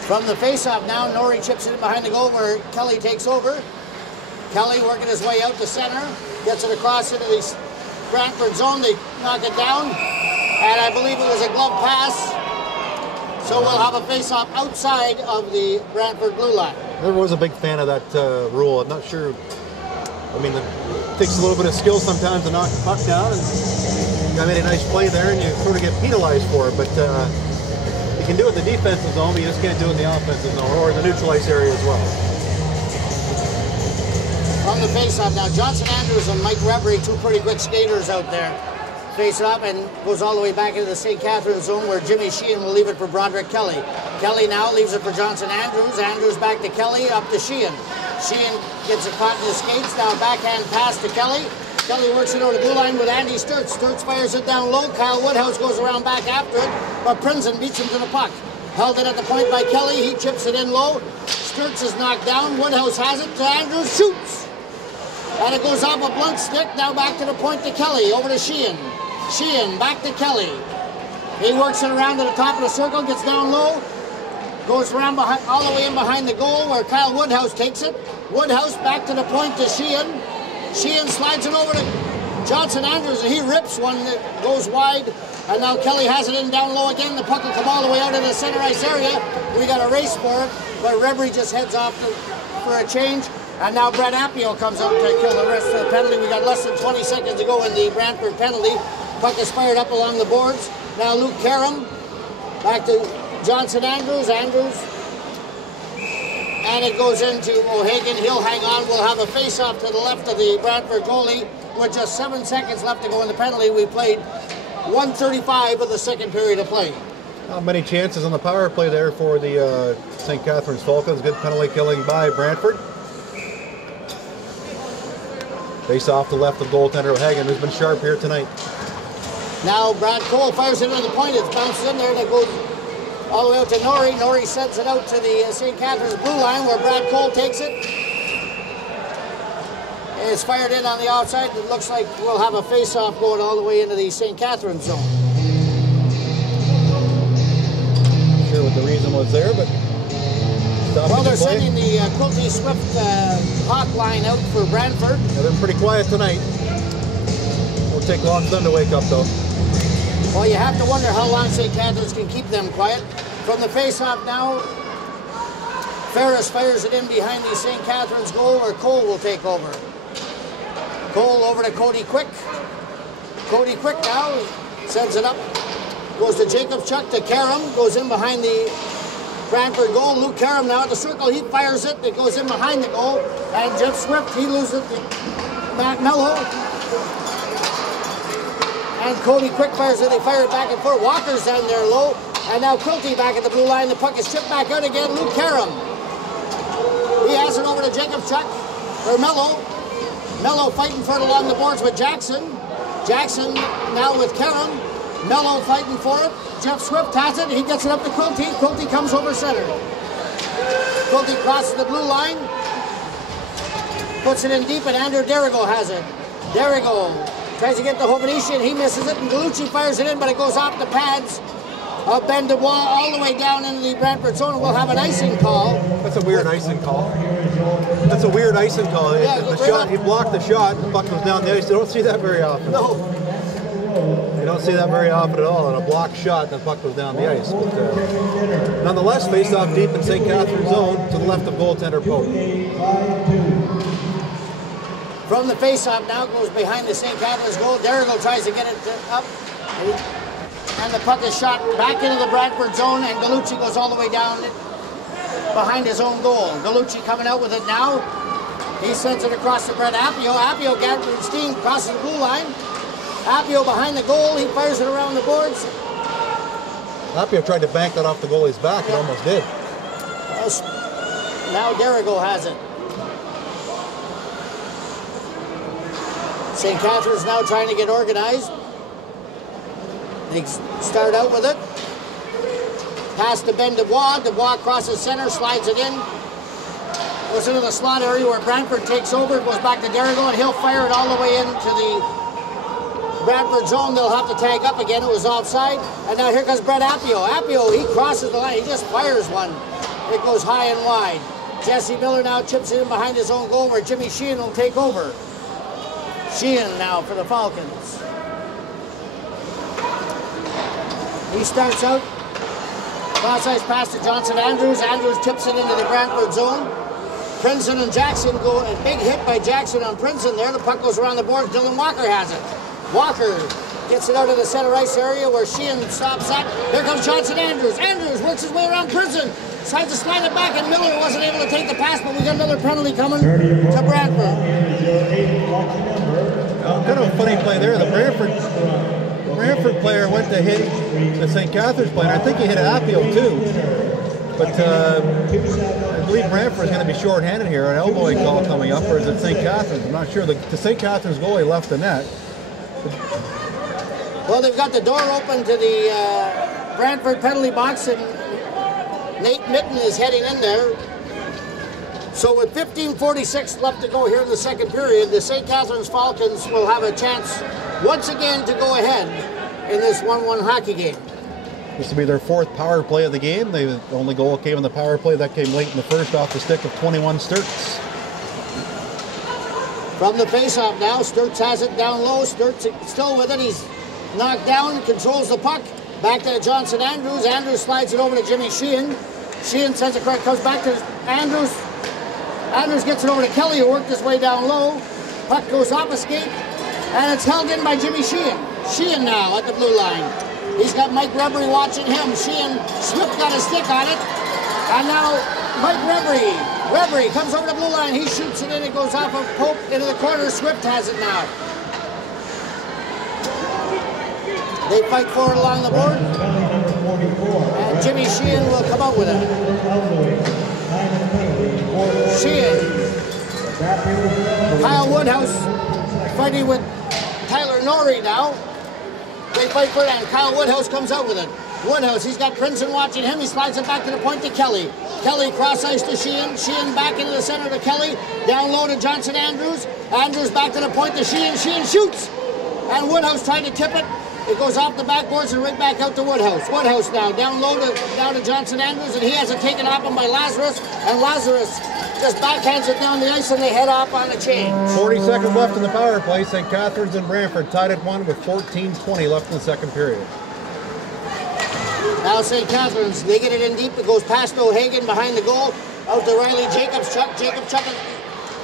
From the face-off now, Norrie chips it in behind the goal where Kelly takes over. Kelly working his way out to center, gets it across into the Brantford zone. They knock it down, and I believe it was a glove pass. So we'll have a face-off outside of the Brantford blue line. I never was a big fan of that rule. I'm not sure. I mean, it takes a little bit of skill sometimes to knock the puck down, and I made a nice play there, and you sort of get penalized for it. But you can do it in the defensive zone, but you just can't do it in the offensive zone or in the neutral ice area as well. From the face-off now, Johnson Andrews and Mike Rebry, two pretty good skaters out there. Face it up and goes all the way back into the St. Catharines zone where Jimmy Sheehan will leave it for Broderick Kelly. Kelly now leaves it for Johnson Andrews. Andrews back to Kelly, up to Sheehan. Sheehan gets it caught in his skates, now backhand pass to Kelly. Kelly works it over the blue line with Andy Sturts. Sturts fires it down low. Kyle Woodhouse goes around back after it, but Prinzen beats him to the puck. Held it at the point by Kelly. He chips it in low. Sturts is knocked down. Woodhouse has it to Andrews. Shoots! And it goes off a blunt stick. Now back to the point to Kelly. Over to Sheehan. Sheehan back to Kelly. He works it around to the top of the circle. Gets down low. Goes around behind, all the way in behind the goal where Kyle Woodhouse takes it. Woodhouse back to the point to Sheehan. Sheehan slides it over to Johnson Andrews, and he rips one that goes wide. And now Kelly has it in down low again. The puck will come all the way out in the center ice area. We got a race for it, but Rebry just heads off for a change. And now Brett Appio comes out to kill the rest of the penalty. We got less than 20 seconds to go in the Brantford penalty. Puck is fired up along the boards. Now Luke Karam back to Johnson Andrews. And it goes into O'Hagan. He'll hang on. We'll have a face-off to the left of the Brantford goalie. With just 7 seconds left to go in the penalty, we played 1:35 of the second period of play. Not many chances on the power play there for the St. Catharines Falcons. Good penalty killing by Brantford. Face off the left of goaltender O'Hagan, who's been sharp here tonight. Now Brad Cole fires it into the point. It bounces in there and it goes all the way out to Norrie. Norrie sends it out to the St. Catharines blue line where Brad Cole takes it. It's fired in on the outside. It looks like we'll have a face-off going all the way into the St. Catharines zone. Not sure what the reason was there, but... Well, they're sending the Quilty Swift hot line out for Brantford. Yeah, they're pretty quiet tonight. Won't take long for them to wake up, though. Well, you have to wonder how long St. Catharines can keep them quiet. From the face-off now, Ferris fires it in behind the St. Catharines goal where Cole will take over. Cole over to Cody Quick. Cody Quick now sends it up. Goes to Jacob Chuck to Karam. Goes in behind the Brantford goal. Luke Karam now at the circle. He fires it. It goes in behind the goal. And Jeff Swift, he loses it to Matt Mello. And Cody Quick fires it. They fire it back and forth. Walker's down there low. And now Quilty back at the blue line. The puck is chipped back out again. Luke Karam. He has it over to Jacob Chuck. Or Mello. Mello fighting for it along the boards with Jackson. Jackson now with Karam. Mello fighting for it. Jeff Swift has it. He gets it up to Quilty. Quilty comes over center. Quilty crosses the blue line. Puts it in deep, and Andrew Derrigo has it. Derrigo tries to get to Hovenishi, and he misses it. And Galucci fires it in, but it goes off the pads of Ben Dubois all the way down into the Brantford zone. We'll have an icing call. That's a weird icing call. That's a weird icing call. Yeah, the shot, he blocked the shot, and the puck goes down the ice. You don't see that very often. No. You don't see that very often at all. On a blocked shot, the puck goes down the ice. But nonetheless, faced off deep in St. Catharines zone to the left of goaltender Pope. From the face-off now goes behind the St. Catharines goal. Derrigo tries to get it up. And the puck is shot back into the Brantford zone, and Galucci goes all the way down behind his own goal. Galucci coming out with it now. He sends it across to Brett Appio. Appio gathering steam, crosses the blue line. Appio behind the goal. He fires it around the boards. Appio tried to bank that off the goalie's back. It almost did. Now Derrigo has it. St. Catharines now trying to get organized. They start out with it. Pass to Ben Dubois. Dubois crosses center, slides it in. Goes into the slot area where Brantford takes over. Goes back to Derrigo, and he'll fire it all the way into the Brantford zone. They'll have to tag up again. It was offside. And now here comes Brett Appio. Appio, he crosses the line. He just fires one. It goes high and wide. Jesse Miller now chips it in behind his own goal where Jimmy Sheehan will take over. Sheehan now for the Falcons. He starts out. Cross-ice pass to Johnson Andrews. Andrews tips it into the Brantford zone. Princeton and Jackson go, a big hit by Jackson on Princeton there. The puck goes around the boards. Dylan Walker has it. Walker gets it out of the center ice area where Sheehan stops that. Here comes Johnson Andrews. Andrews works his way around Princeton. Tries to slide it back, and Miller wasn't able to take the pass, but we got another penalty coming to Brantford. Kind of a funny play there. The Brantford player went to hit the St. Catharines player. I think he hit Appio too. But I believe Brantford is going to be short-handed here. An elbowing call coming up, or is it St. Catharines? I'm not sure. The St. Catharines goalie left the net. Well, they've got the door open to the Brantford penalty box, and Nate Mitten is heading in there. So with 15:46 left to go here in the second period, the St. Catharines Falcons will have a chance once again to go ahead in this 1-1 hockey game. This will be their fourth power play of the game. The only goal came in the power play. That came late in the first off the stick of 21 Sturts. From the faceoff now, Sturts has it down low. Sturts still with it. He's knocked down, controls the puck. Back to Johnson Andrews. Andrews slides it over to Jimmy Sheehan. Sheehan sends it correct, comes back to Andrews. Andrews gets it over to Kelly, who worked his way down low. Puck goes off a skate, and it's held in by Jimmy Sheehan. Sheehan now at the blue line. He's got Mike Rebry watching him. Sheehan, Swift got a stick on it. And now Mike Rebry comes over the blue line. He shoots it in. It goes off of Pope into the corner. Swift has it now. They fight forward along the board. And Jimmy Sheehan will come out with it. Sheehan. Kyle Woodhouse fighting with Tyler Norrie now. They fight for it, and Kyle Woodhouse comes out with it. Woodhouse, he's got Princeton watching him. He slides it back to the point to Kelly. Kelly cross-ice to Sheehan. Sheehan back into the center to Kelly. Down low to Johnson Andrews. Andrews back to the point to Sheehan. Sheehan shoots. And Woodhouse trying to tip it. It goes off the backboards and right back out to Woodhouse. Woodhouse now down low down to Johnson Andrews, and he has it taken off him by Lazarus. And Lazarus just backhands it down the ice, and they head off on a change. 40 seconds left in the power play. St. Catharines and Brantford tied at 1 with 14:20 left in the second period. Now St. Catharines, they get it in deep. It goes past O'Hagan behind the goal. Out to Riley Jacobs-Chuck. Jacobs-Chuck,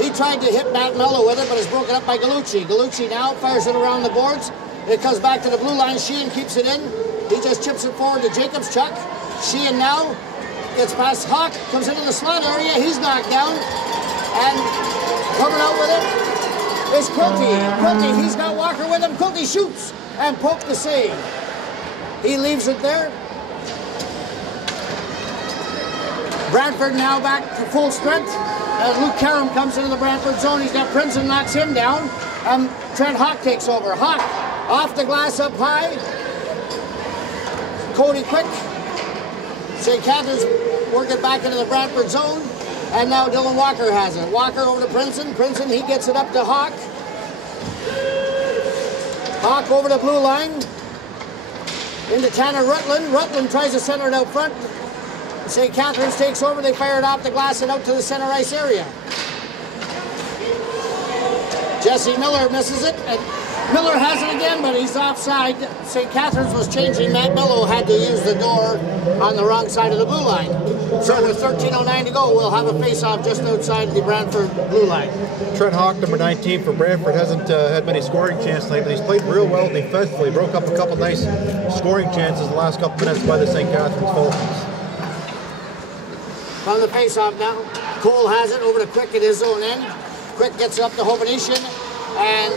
he tried to hit Matt Mello with it, but it's broken up by Gallucci. Gallucci now fires it around the boards. It comes back to the blue line. Sheehan keeps it in. He just chips it forward to Jacobs-Chuck. Sheehan now gets past Hawk, comes into the slot area. He's knocked down. And coming out with it is Quilty. Quilty, he's got Walker with him. Quilty shoots, and Pope the save. He leaves it there. Brantford now back to full strength as Luke Karam comes into the Brantford zone. He's got Princeton, knocks him down, and Trent Hawk takes over. Hawk off the glass up high. Cody Quick. St. Catharines working back into the Brantford zone, and now Dylan Walker has it. Walker over to Princeton. Princeton, he gets it up to Hawk. Hawk over the blue line into Tanner Rutland. Rutland tries to center it out front. St. Catharines takes over. They fire it off the glass and out to the center ice area. Jesse Miller misses it, and Miller has it again, but he's offside. St. Catharines was changing. Matt Mello had to use the door on the wrong side of the blue line. So with 13:09 to go, we'll have a face-off just outside the Brantford blue line. Trent Hawk, number 19 for Brantford, hasn't had many scoring chances lately. He's played real well defensively. Broke up a couple nice scoring chances the last couple minutes by the St. Catharines Falcons. From the face-off now, Cole has it over to Quick at his own end. Quick gets it up to Hovanesian, and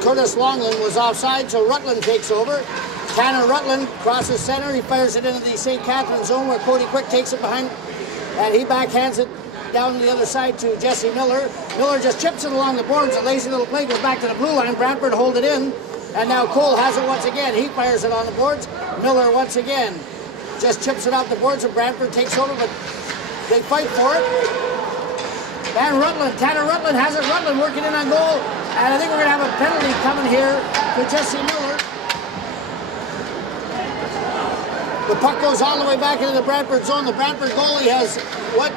Curtis Longland was offside, so Rutland takes over. Tanner Rutland crosses center. He fires it into the St. Catharines zone where Cody Quick takes it behind, and he backhands it down to the other side to Jesse Miller. Miller just chips it along the boards. A lazy little play goes back to the blue line. Brantford hold it in. And now Cole has it once again. He fires it on the boards. Miller once again just chips it off the boards, and Brantford takes over, but they fight for it. Tanner Rutland has it. Rutland working in on goal. And I think we're going to have a penalty coming here to Jesse Miller. The puck goes all the way back into the Brantford zone. The Brantford goalie has what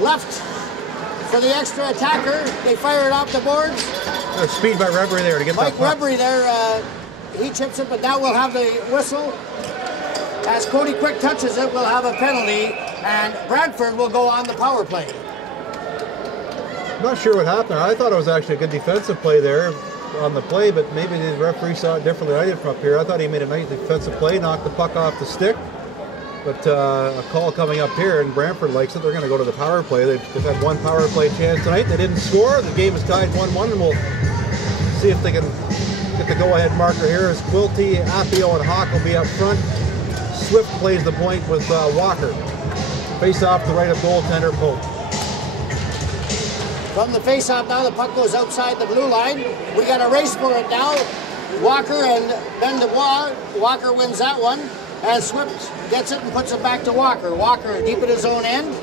left for the extra attacker. They fire it off the boards. There's speed by Rebry there to get Mike that puck. Rebry there, he chips it, but now we'll have the whistle. As Cody Quick touches it, we'll have a penalty, and Brantford will go on the power play. I'm not sure what happened there. I thought it was actually a good defensive play there on the play, but maybe the referee saw it differently than I did from up here. I thought he made a nice defensive play, knocked the puck off the stick. But a call coming up here, and Brantford likes it. They're going to go to the power play. They've had one power play chance tonight. They didn't score. The game is tied 1-1, and we'll see if they can get the go-ahead marker here. As Quilty, Appio, and Hawk will be up front. Swift plays the point with Walker. Face off the right of goaltender Pope. From the face-off now, the puck goes outside the blue line. We got a race for it now. Walker and Ben DuBois. Walker wins that one. And Swift gets it and puts it back to Walker. Walker deep at his own end.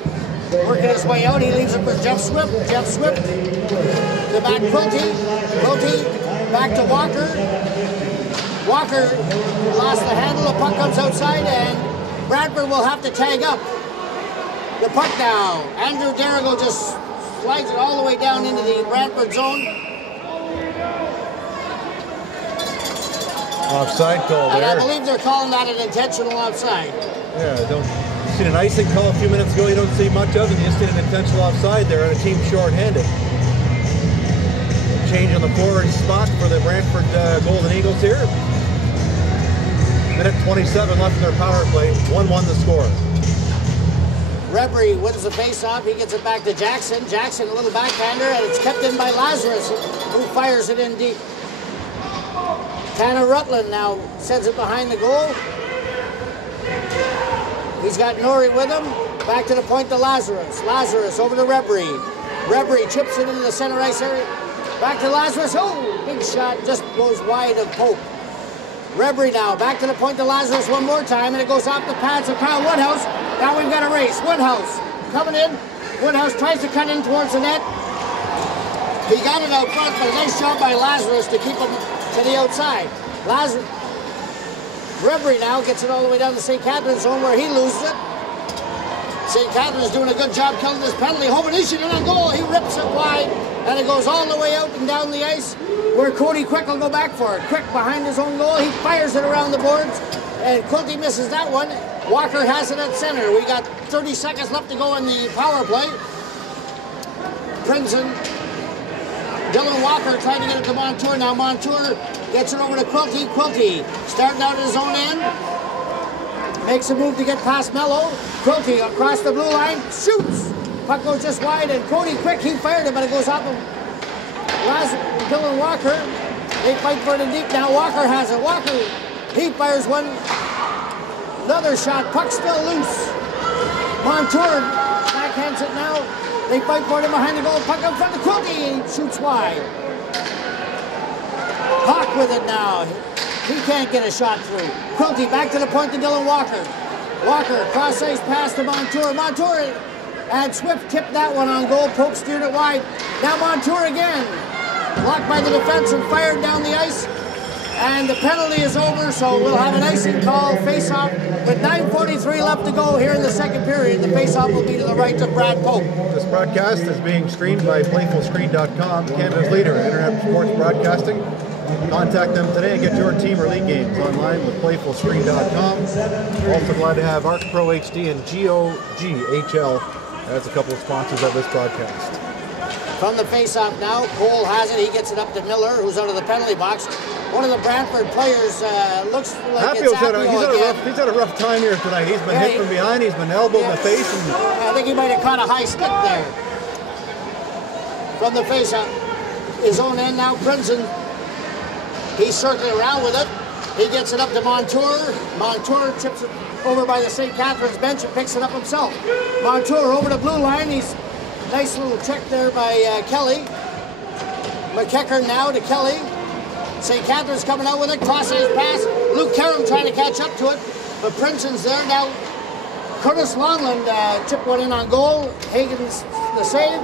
Working his way out. He leaves it for Jeff Swift. Jeff Swift to back Quilty. Quilty back to Walker. Walker lost the handle. The puck comes outside, and Brantford will have to tag up the puck now. Andrew Darrigo just slides it all the way down into the Brantford zone. Offside call there. And I believe they're calling that an intentional offside. Yeah, you seen an icing call a few minutes ago. You don't see much of it. You just did an intentional offside there, and a team short-handed. Change on the forward spot for the Brantford Golden Eagles here. Minute 27 left in their power play. 1-1 the score. Rebry wins the face-off. He gets it back to Jackson. Jackson, a little backhander, and it's kept in by Lazarus, who fires it in deep. Tanner Rutland now sends it behind the goal. He's got Norrie with him. Back to the point to Lazarus. Lazarus over to Rebry. Rebry chips it into the center ice area. Back to Lazarus. Oh, big shot. Just goes wide of Pope. Rebry now. Back to the point to Lazarus one more time, and it goes off the pads of Kyle Woodhouse. Now we've got a race. Woodhouse coming in. Woodhouse tries to cut in towards the net. He got it out front, but a nice job by Lazarus to keep him to the outside. Rebry now gets it all the way down to St. Catharines zone where he loses it. St. Catharines doing a good job killing this penalty. Hovanesian in a goal. He rips it wide, and it goes all the way out and down the ice where Cody Quick will go back for it. Quick behind his own goal. He fires it around the boards, and Quilty misses that one. Walker has it at center. We got 30 seconds left to go in the power play. Princeton. Dylan Walker trying to get it to Montour. Now Montour gets it over to Quilty. Quilty starting out at his own end. Makes a move to get past Mello. Quilty across the blue line. Shoots. Puck goes just wide, and Cody Quick, he fired it, but it goes off of Dylan Walker. They fight for it in deep. Now Walker has it. Walker, he fires one. Another shot. Puck still loose. Montour backhands it now. They fight for it in behind the goal. Puck up front to Quilty. He shoots wide. Hawk with it now. He can't get a shot through. Quilty back to the point to Dylan Walker. Walker cross ice pass to Montour. Montour and Swift tipped that one on goal. Pope steered it wide. Now Montour again. Blocked by the defense and fired down the ice. And the penalty is over, so we'll have an icing call, face-off. With 9:43 left to go here in the second period, the face-off will be to the right of Brad Pope. This broadcast is being streamed by PlayfulScreen.com, Canada's leader in internet sports broadcasting. Contact them today and get your team or league games online with PlayfulScreen.com. Also glad to have Arc Pro HD and GOGHL as a couple of sponsors of this broadcast. From the face-off now, Cole has it. He gets it up to Miller, who's out of the penalty box. One of the Brantford players looks like it's Appio again. He's had a rough time here tonight. He's been hit from behind. He's been elbowed in the face. And I think he might have caught a high stick there. From the face-off, his own end now, Princeton. He's circling around with it. He gets it up to Montour. Montour chips it over by the St. Catharines bench and picks it up himself. Montour over the blue line. He's nice little check there by Kelly. McEachern now to Kelly. St. Catharines coming out with it, cross-ice pass. Luke Karam trying to catch up to it, but Princeton's there now. Curtis Longland chipped one in on goal. Hagen's the save,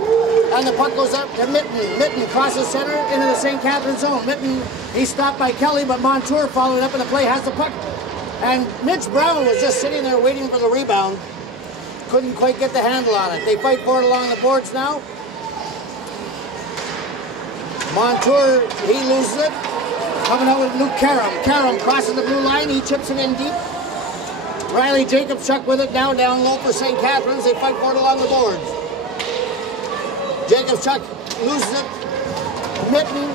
and the puck goes up to Mitten. Mitten crosses center into the St. Catharines zone. Mitten, he's stopped by Kelly, but Montour following up in the play has the puck. And Mitch Brown was just sitting there waiting for the rebound. Couldn't quite get the handle on it. They fight for it along the boards now. Montour, he loses it. Coming out with Luke Karam. Karam crosses the blue line. He chips it in deep. Riley Jacobchuk with it now down low for St. Catharines. They fight for it along the boards. Jacobchuk loses it. Mitten.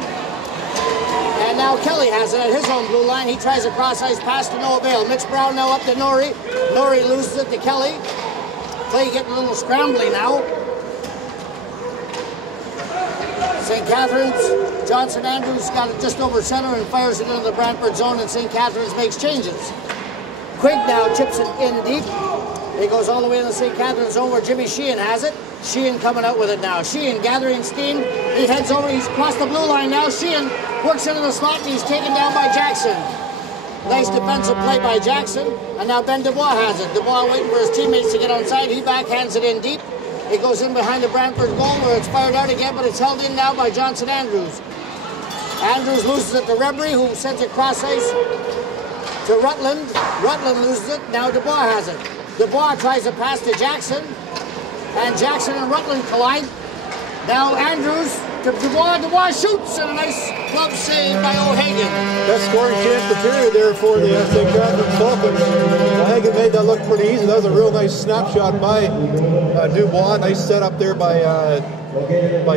And now Kelly has it at his own blue line. He tries a cross-ice pass to no avail. Mitch Brown now up to Norrie. Norrie loses it to Kelly. Play getting a little scrambly now. St. Catharines, Johnson Andrews got it just over center and fires it into the Brantford zone, and St. Catharines makes changes. Quigg now chips it in deep. It goes all the way into the St. Catharines zone where Jimmy Sheehan has it. Sheehan coming out with it now. Sheehan gathering steam. He heads over. He's crossed the blue line now. Sheehan works into the slot and he's taken down by Jackson. Nice defensive play by Jackson. And now Ben Dubois has it. Dubois waiting for his teammates to get onside. He backhands it in deep. It goes in behind the Brantford goal where it's fired out again, but it's held in now by Johnson Andrews. Andrews loses it to Rebry, who sends it cross ice to Rutland. Rutland loses it. Now Dubois has it. Dubois tries to pass to Jackson, and Jackson and Rutland collide. Now Andrews to Dubois. Dubois shoots, and a nice glove save by O'Hagan. Best scoring chance of the period there for the St. Catharines Falcons. O'Hagan made that look pretty easy. That was a real nice snapshot by Dubois. Nice setup there by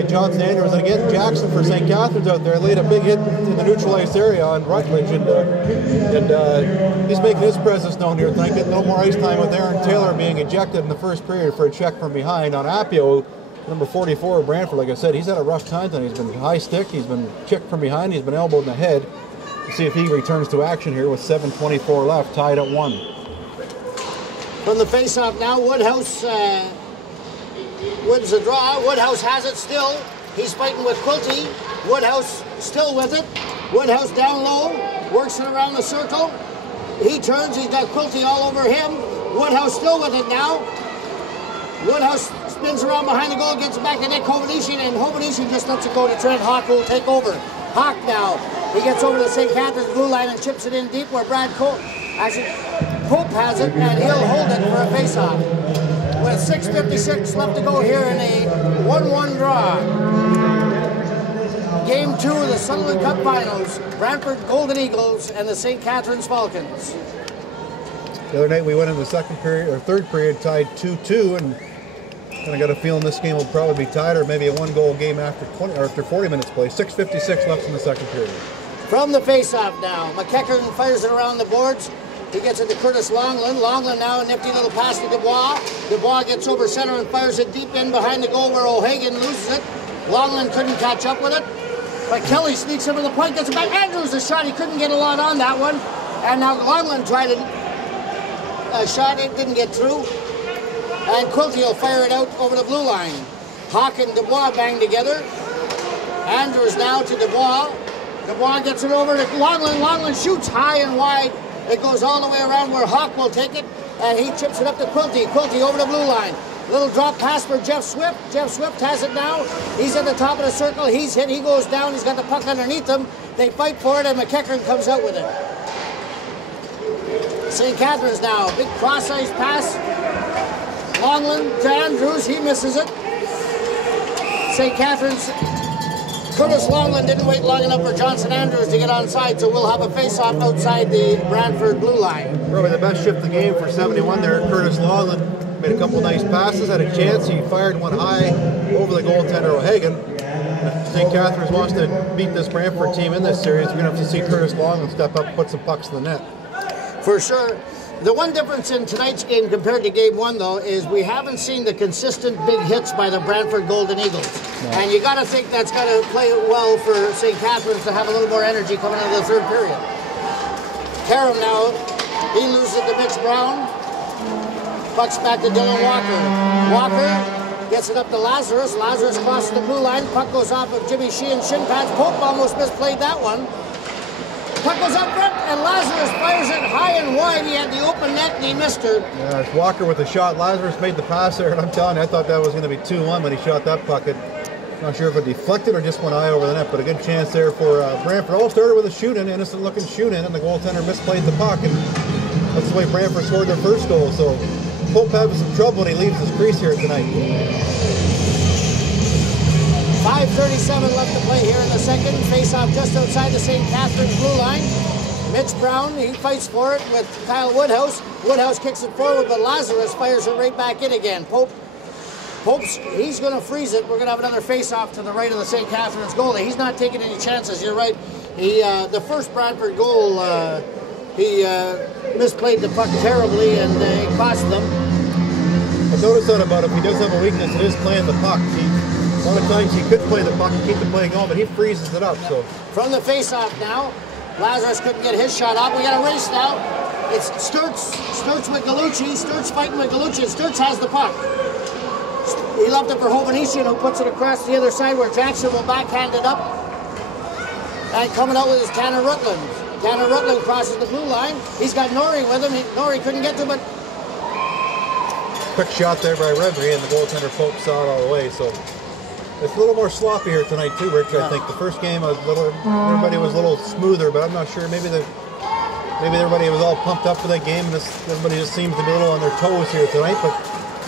Johnson Andrews. And again, Jackson for St. Catharines out there laid a big hit in the neutralized area on Rutledge, and he's making his presence known here tonight. Getting no more ice time with Aaron Taylor being ejected in the first period for a check from behind on Appio. Number 44 of Brantford, like I said, he's had a rough time tonight. He's been high stick, he's been checked from behind, he's been elbowed in the head. We'll see if he returns to action here with 7:24 left, tied at 1. From the face-off now, Woodhouse wins the draw. Woodhouse has it still. He's fighting with Quilty. Woodhouse still with it. Woodhouse down low, works it around the circle. He turns, he's got Quilty all over him. Woodhouse still with it now. Woodhouse spins around behind the goal, gets it back to Nick Hovanesian, and Hovanesian just lets it go to Trent Hawk, who will take over. Hawk now, he gets over to the St. Catharines blue line and chips it in deep where Brad Pope has it, and he'll hold it for a face-off. With 6:56 left to go here in a 1-1 draw. Game 2 of the Sutherland Cup Finals, Brantford Golden Eagles and the St. Catharines Falcons. The other night we went in the third period tied 2-2, and I got a feeling this game will probably be tied, or maybe a one-goal game after 40 minutes play. 6:56 left in the second period. From the face-off now, McEachern fires it around the boards. He gets it to Curtis Longland. Longland now a nifty little pass to Dubois. Dubois gets over center and fires it deep in behind the goal where O'Hagan loses it. Longland couldn't catch up with it, but Kelly sneaks over the point, gets it back. Andrews a shot, he couldn't get a lot on that one. And now Longland tried a shot, it didn't get through. And Quilty will fire it out over the blue line. Hawk and Dubois bang together. Andrews now to Dubois. Dubois gets it over to Longland. Longland shoots high and wide. It goes all the way around where Hawk will take it, and he chips it up to Quilty. Quilty over the blue line. Little drop pass for Jeff Swift. Jeff Swift has it now. He's at the top of the circle. He's hit. He goes down. He's got the puck underneath him. They fight for it, and McEachern comes out with it. St. Catharines now. Big cross-ice pass. Longland to Andrews. He misses it. St. Catharines. Curtis Longland didn't wait long enough for Johnson Andrews to get onside, so we'll have a face-off outside the Brantford blue line. Probably the best shift of the game for 71 there. Curtis Longland made a couple nice passes, had a chance. He fired one high over the goaltender O'Hagan. If St. Catharines wants to beat this Brantford team in this series, we're going to have to see Curtis Longland step up and put some pucks in the net. For sure. The one difference in tonight's game compared to Game 1, though, is we haven't seen the consistent big hits by the Brantford Golden Eagles. No. And you got to think that's got to play well for St. Catharines to have a little more energy coming into the third period. Karam now, he loses it to Mitch Brown. Pucks back to Dylan Walker. Walker gets it up to Lazarus. Lazarus crosses the blue line. Puck goes off of Jimmy Sheehan's shin pads. Pope almost misplayed that one. Puck goes up front, and Lazarus fires it high and wide. He had the open net, and he missed her. Yeah, it's Walker with the shot. Lazarus made the pass there, and I'm telling you, I thought that was going to be 2-1 when he shot that puck. Not sure if it deflected or just went high over the net, but a good chance there for Brantford. All started with a shoot-in, innocent-looking shoot-in, and the goaltender misplayed the puck, and that's the way Brantford scored their first goal. So Pope having some trouble when he leaves his crease here tonight. 5:37 left to play here in the second. Face-off just outside the St. Catharines blue line. Mitch Brown, he fights for it with Kyle Woodhouse. Woodhouse kicks it forward, but Lazarus fires it right back in again. Pope's, he's going to freeze it. We're going to have another face-off to the right of the St. Catharines goalie. He's not taking any chances. You're right. The first Brantford goal, he misplayed the puck terribly, and it cost them. I've noticed that about him. He does have a weakness. It is playing the puck. A lot of times he could play the puck and keep the play going, but he freezes it up. So from the face-off now, Lazarus couldn't get his shot off. We got a race now. It's Sturts with Gallucci. Sturts fighting with Gallucci, and Sturts has the puck. He left it for Hovhanessian, who puts it across the other side where Jackson will backhand it up. And coming out with his Tanner Rutland. Tanner Rutland crosses the blue line. He's got Norrie with him. Norrie couldn't get to him, but quick shot there by Redbury, and the goaltender Pope saw it all the way. So it's a little more sloppy here tonight too, Rich. I think the first game was everybody was a little smoother, but I'm not sure. Maybe everybody was all pumped up for that game, and everybody just seems to be a little on their toes here tonight. But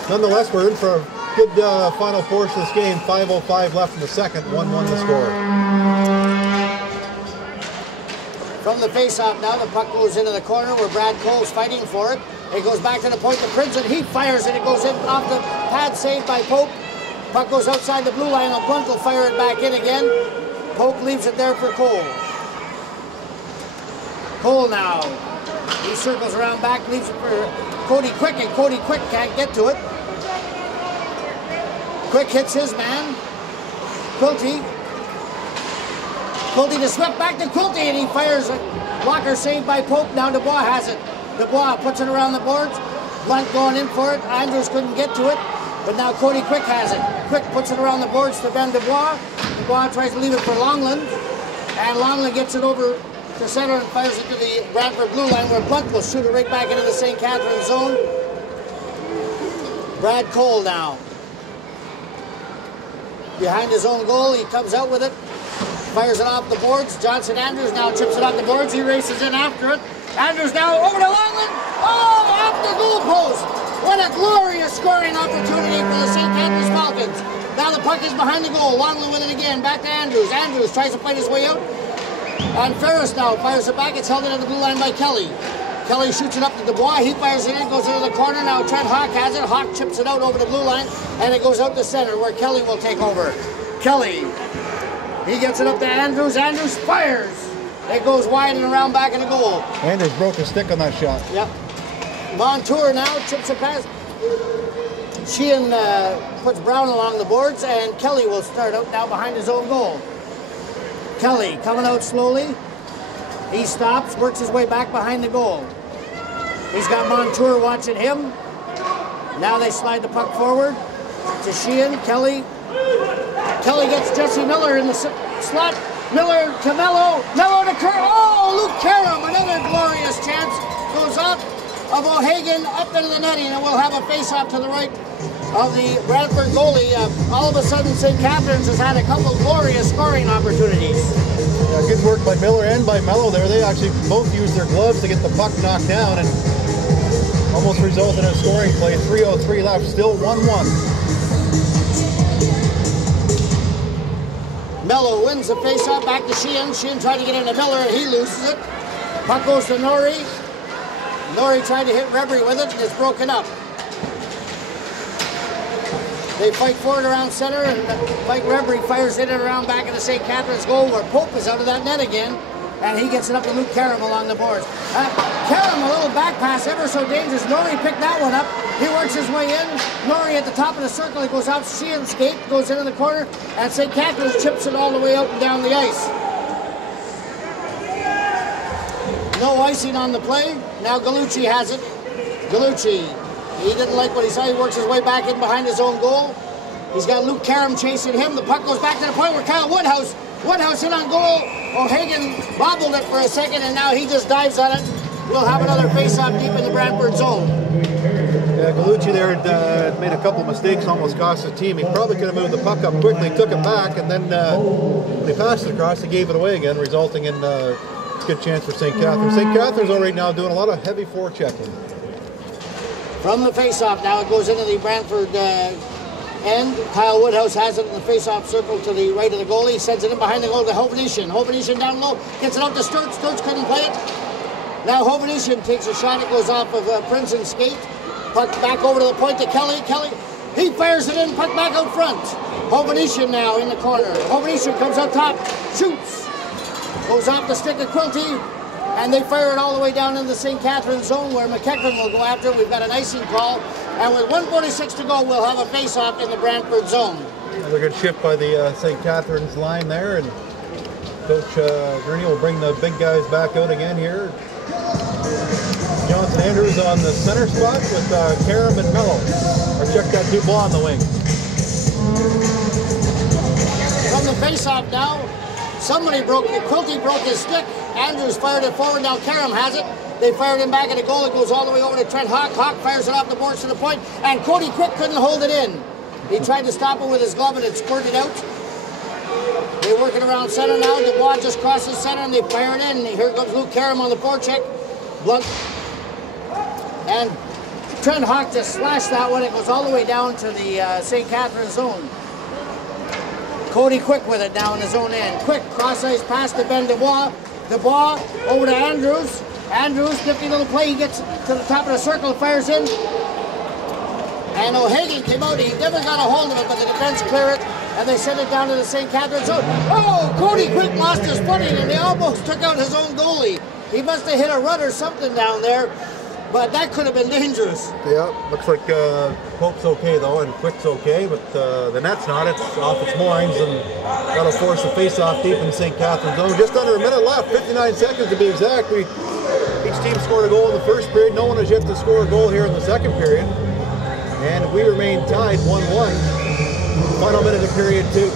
nonetheless, we're in for a good final portion of this game. 5:05 left in the second. 1-1 the score. From the face-off now, the puck goes into the corner where Brad Cole's fighting for it. It goes back to the point to Princeton. He fires it. It goes in off the pad, saved by Pope. Puck goes outside the blue line, and Blunt will fire it back in again. Pope leaves it there for Cole. Cole now. He circles around back, leaves it for Cody Quick, and Cody Quick can't get to it. Quick hits his man. Quilty. Quilty to swept back to Quilty, and he fires it. Blocker saved by Pope. Now Dubois has it. Dubois puts it around the boards. Blunt going in for it. Andrews couldn't get to it. But now Cody Quick has it. Quick puts it around the boards to Ben Dubois. Dubois tries to leave it for Longland. And Longland gets it over to center and fires it to the Brantford blue line, where Blunt will shoot it right back into the St. Catharines zone. Brad Cole now. Behind his own goal, he comes out with it. Fires it off the boards. Johnson Andrews now chips it off the boards. He races in after it. Andrews now over to Longland. Oh, off the goal post. What a glorious scoring opportunity for the St. Catharines Falcons. Now the puck is behind the goal. Longland with it again. Back to Andrews. Andrews tries to fight his way out. And Ferris now fires it back. It's held into the blue line by Kelly. Kelly shoots it up to Dubois. He fires it in, goes into the corner. Now Trent Hawk has it. Hawk chips it out over the blue line, and it goes out to center where Kelly will take over. Kelly, he gets it up to Andrews. Andrews fires. It goes wide and around back in the goal. Andrews broke his stick on that shot. Yep. Montour now chips it past. Sheehan puts Brown along the boards, and Kelly will start out now behind his own goal. Kelly coming out slowly. He stops, works his way back behind the goal. He's got Montour watching him. Now they slide the puck forward to Sheehan. Kelly gets Jesse Miller in the slot. Miller to Mello. Mello to Kerr. Oh, Luke Karam, another glorious chance. Goes up of O'Hagan up into the netting, and we'll have a face-off to the right of the Brantford goalie. All of a sudden, St. Catharines has had a couple glorious scoring opportunities. Yeah, good work by Miller and by Mello there. They actually both used their gloves to get the puck knocked down and almost resulted in a scoring play. 3:03 left, still 1-1. Mello wins the face-off back to Sheehan. Sheehan tried to get into Miller, and he loses it. Puck goes to Norrie. Norrie tried to hit Redbury with it, and it's broken up. They fight forward around center, and Mike Redbury fires in and around back of the St. Catharines goal, where Pope is out of that net again, and he gets it up to Luke Karam along the boards. Karam, a little back pass, ever so dangerous. Norrie picked that one up. He works his way in. Norrie at the top of the circle. He goes out Sheehan's skate, goes into the corner, and St. Catharines chips it all the way out and down the ice. No icing on the play. Now Gallucci has it. Gallucci, he didn't like what he saw. He works his way back in behind his own goal. He's got Luke Karam chasing him. The puck goes back to the point where Kyle Woodhouse Woodhouse in on goal. O'Hagan bobbled it for a second, and now he just dives on it. We'll have another face-off deep in the Brantford zone. Yeah, Galucci there had made a couple mistakes, almost cost his team. He probably could have moved the puck up quickly, took it back, and then when he passed it across, he gave it away again, resulting in a good chance for St. Catharines. St. Catharines are right now doing a lot of heavy forechecking. From the face-off now, it goes into the Brantford end. Kyle Woodhouse has it in the face-off circle to the right of the goalie. He sends it in behind the goal to Hovnician. Hovnician down low, gets it up to Sturts. Sturts couldn't play it. Now Hovnician takes a shot. It goes off of Prince's skate. Puck back over to the point to Kelly. Kelly, he fires it in, puck back out front. Hovnician now in the corner. Hovnician comes up top, shoots. Goes off the stick of Quilty, and they fire it all the way down into the St. Catharines zone where McEachran will go after. We've got an icing call, and with 1:46 to go, we'll have a face-off in the Brantford zone. Another good shift by the St. Catharines line there, and Coach Gurney will bring the big guys back out again here. Johnson Andrews on the center spot with Karam and Mello. Or check that Dubois on the wing. From the face-off now, Quilty broke his stick. Andrews fired it forward, now Karam has it. They fired him back at the goal. It goes all the way over to Trent Hawk. Hawk fires it off the boards to the point, and Cody Quick couldn't hold it in. He tried to stop it with his glove, and it squirted out. They're working around center now. Dubois just crosses center, and they fire it in. And here comes Luke Karam on the forecheck. Blunt. And Trent Hawk just slashed that one. It goes all the way down to the St. Catharines zone. Cody Quick with it now in his own end. Quick, cross-ice pass to Ben Dubois. Dubois over to Andrews. Andrews, nifty little play. He gets to the top of the circle, fires in. And O'Hagan came out. He never got a hold of it, but the defense cleared it, and they sent it down to the St. Catharines zone. Oh, Cody Quick lost his footing, and they almost took out his own goalie. He must have hit a rut or something down there, but that could have been dangerous. Yeah, looks like Pope's okay though, and Quick's okay, but the net's not. It's off its moorings, and that'll force a face-off deep in St. Catharines zone. Just under a minute left, 59 seconds to be exact. Each team scored a goal in the first period. No one has yet to score a goal here in the second period. And we remain tied 1-1. Final minute of period 2.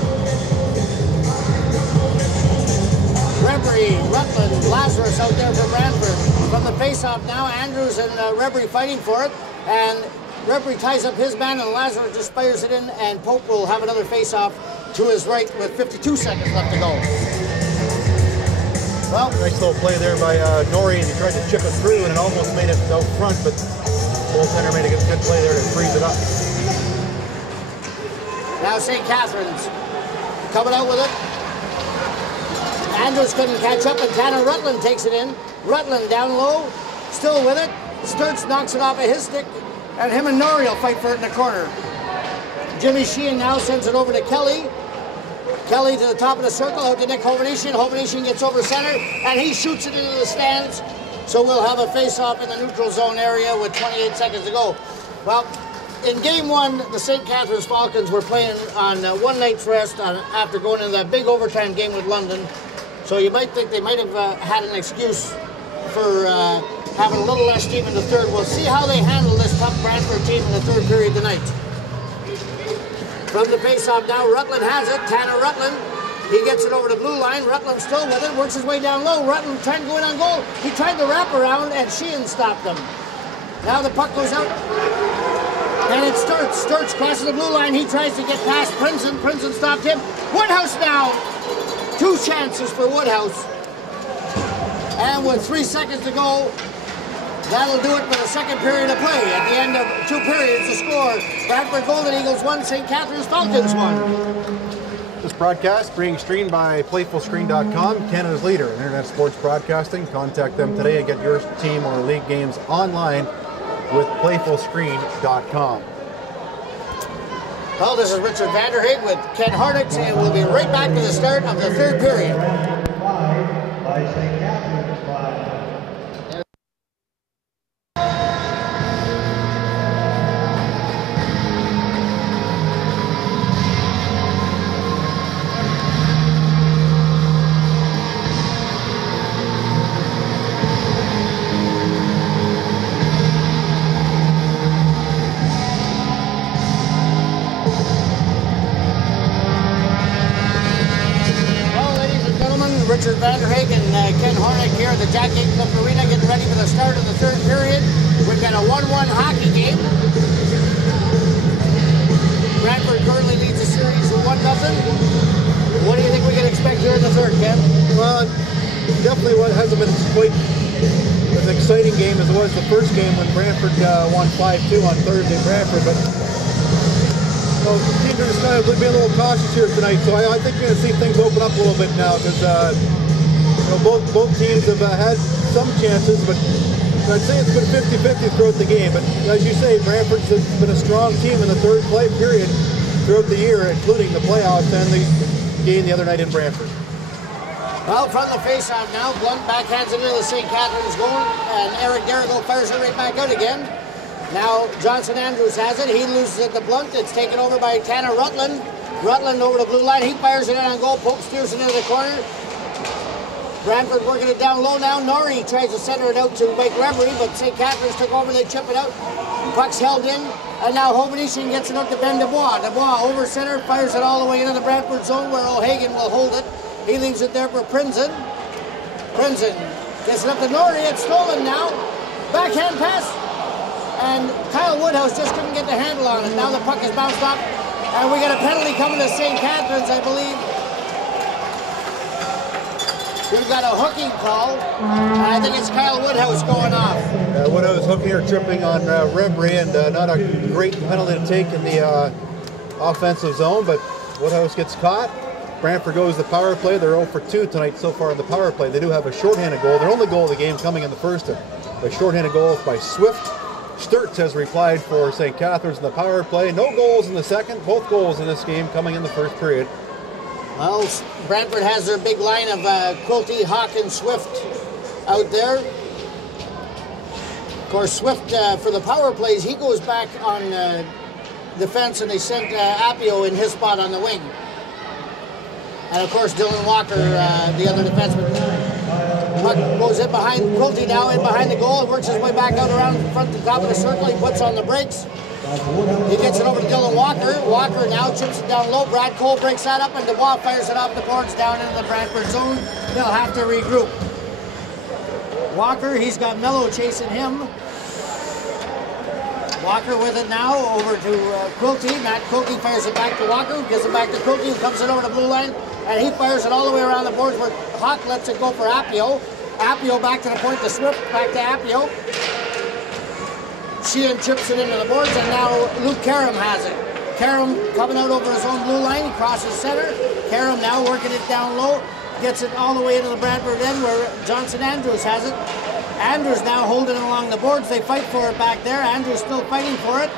Rebry, Rutland, Lazarus out there for Brantford. From the face-off now, Andrews and Rebry fighting for it. And Rebry ties up his man, and Lazarus just fires it in, and Pope will have another face-off to his right with 52 seconds left to go. Well, nice little play there by Norrie, and he tried to chip it through, and it almost made it out front, but goaltender made a good play there to freeze it up. Now St. Catharines coming out with it. Andrews couldn't catch up, and Tanner Rutland takes it in. Rutland down low, still with it. Sturts knocks it off of his stick, and him and Norrie will fight for it in the corner. Jimmy Sheehan now sends it over to Kelly. Kelly to the top of the circle, out to Nick Hovnician. Hovnician gets over center, and he shoots it into the stands. So we'll have a face-off in the neutral zone area with 28 seconds to go. Well, in game one, the St. Catharines Falcons were playing on one night's rest after going into that big overtime game with London. So you might think they might have had an excuse for having a little less steam in the third. We'll see how they handle this tough Brantford team in the third period tonight. From the face-off now, Rutland has it. Tanner Rutland. He gets it over the blue line. Rutland still with it. Works his way down low. Rutland trying to go in on goal. He tried to wrap around, and Sheehan stopped him. Now the puck goes out. And it Sturts. Sturts crosses the blue line. He tries to get past Princeton. Princeton stopped him. Woodhouse now. 2 chances for Woodhouse. And with 3 seconds to go, that'll do it for the second period of play. At the end of 2 periods, the score, Brantford Golden Eagles 1, St. Catharines Falcons 1. This broadcast being streamed by PlayfulScreen.com, Canada's leader in internet sports broadcasting. Contact them today and get your team or league games online with PlayfulScreen.com. Well, this is Richard Vanderhaeghe with Ken Hornick, and we'll be right back to the start of the third period. By St. Catharines 5. Well, Richard Vanderhaeghe and Ken Hornick here at the Jack Gatecliff Arena, getting ready for the start of the third period. We've got a 1-1 hockey game. Brantford currently leads the series 1-0. What do you think we can expect here in the third, Ken? Well, definitely what hasn't been quite as exciting game as it was the first game when Brantford won 5-2 on Thursday, Brantford. But teams are just kind of being a little cautious here tonight, so I think you're going to see things open up a little bit now because both teams have had some chances, but I'd say it's been 50-50 throughout the game. But as you say, Brantford's been a strong team in the third play period throughout the year, including the playoffs and the game the other night in Brantford. Well, from the face-off now, Blunt backhands it into the St. Catharines goal, and Eric Darrigo fires it right back out again. Now Johnson Andrews has it. He loses it to Blunt. It's taken over by Tanner Rutland. Rutland over the blue line. He fires it in on goal. Pope steers it into the corner. Brantford working it down low now. Norrie tries to center it out to Mike Reverie, but St. Catharines took over. They chip it out. Puck's held in. And now Hovenetian gets it out to Ben Dubois. Dubois over center, fires it all the way into the Brantford zone where O'Hagan will hold it. He leaves it there for Prinzen. Prinzen gets it up to Norrie. It's stolen now. Backhand pass. And Kyle Woodhouse just couldn't get the handle on it. Now the puck is bounced off. And we got a penalty coming to St. Catharines, I believe. We've got a hooking call. I think it's Kyle Woodhouse going off. Woodhouse hooking or tripping on Reverie, and not a great penalty to take in the offensive zone, but Woodhouse gets caught. Brantford goes to the power play. They're 0 for 2 tonight so far in the power play. They do have a shorthanded goal. Their only goal of the game coming in the first. A shorthanded goal by Swift. Sturts has replied for St. Catharines in the power play. No goals in the second. Both goals in this game coming in the first period. Well, Brantford has their big line of Quilty, Hawk, and Swift out there. Of course, Swift, for the power plays, he goes back on defense, and they sent Appio in his spot on the wing. And of course, Dylan Walker, the other defenseman. Puck goes in behind Quilty now, in behind the goal, and works his way back out around the front, the top of the circle. He puts on the brakes. He gets it over to Dylan Walker. Walker now chips it down low. Brad Cole breaks that up, and Dubois fires it off the boards down into the Brantford zone. They'll have to regroup. Walker, he's got Mello chasing him. Walker with it now, over to Quilty. Matt Quilty fires it back to Walker, gives it back to Quilty, who comes it over the blue line, and he fires it all the way around the boards where Hawk lets it go for Appio. Appio back to the point to Swift, back to Appio. Sheehan chips it into the boards, and now Luke Karam has it. Karam coming out over his own blue line, he crosses center. Karam now working it down low, gets it all the way into the Brantford end where Johnson Andrews has it. Andrews now holding it along the boards. They fight for it back there. Andrews still fighting for it.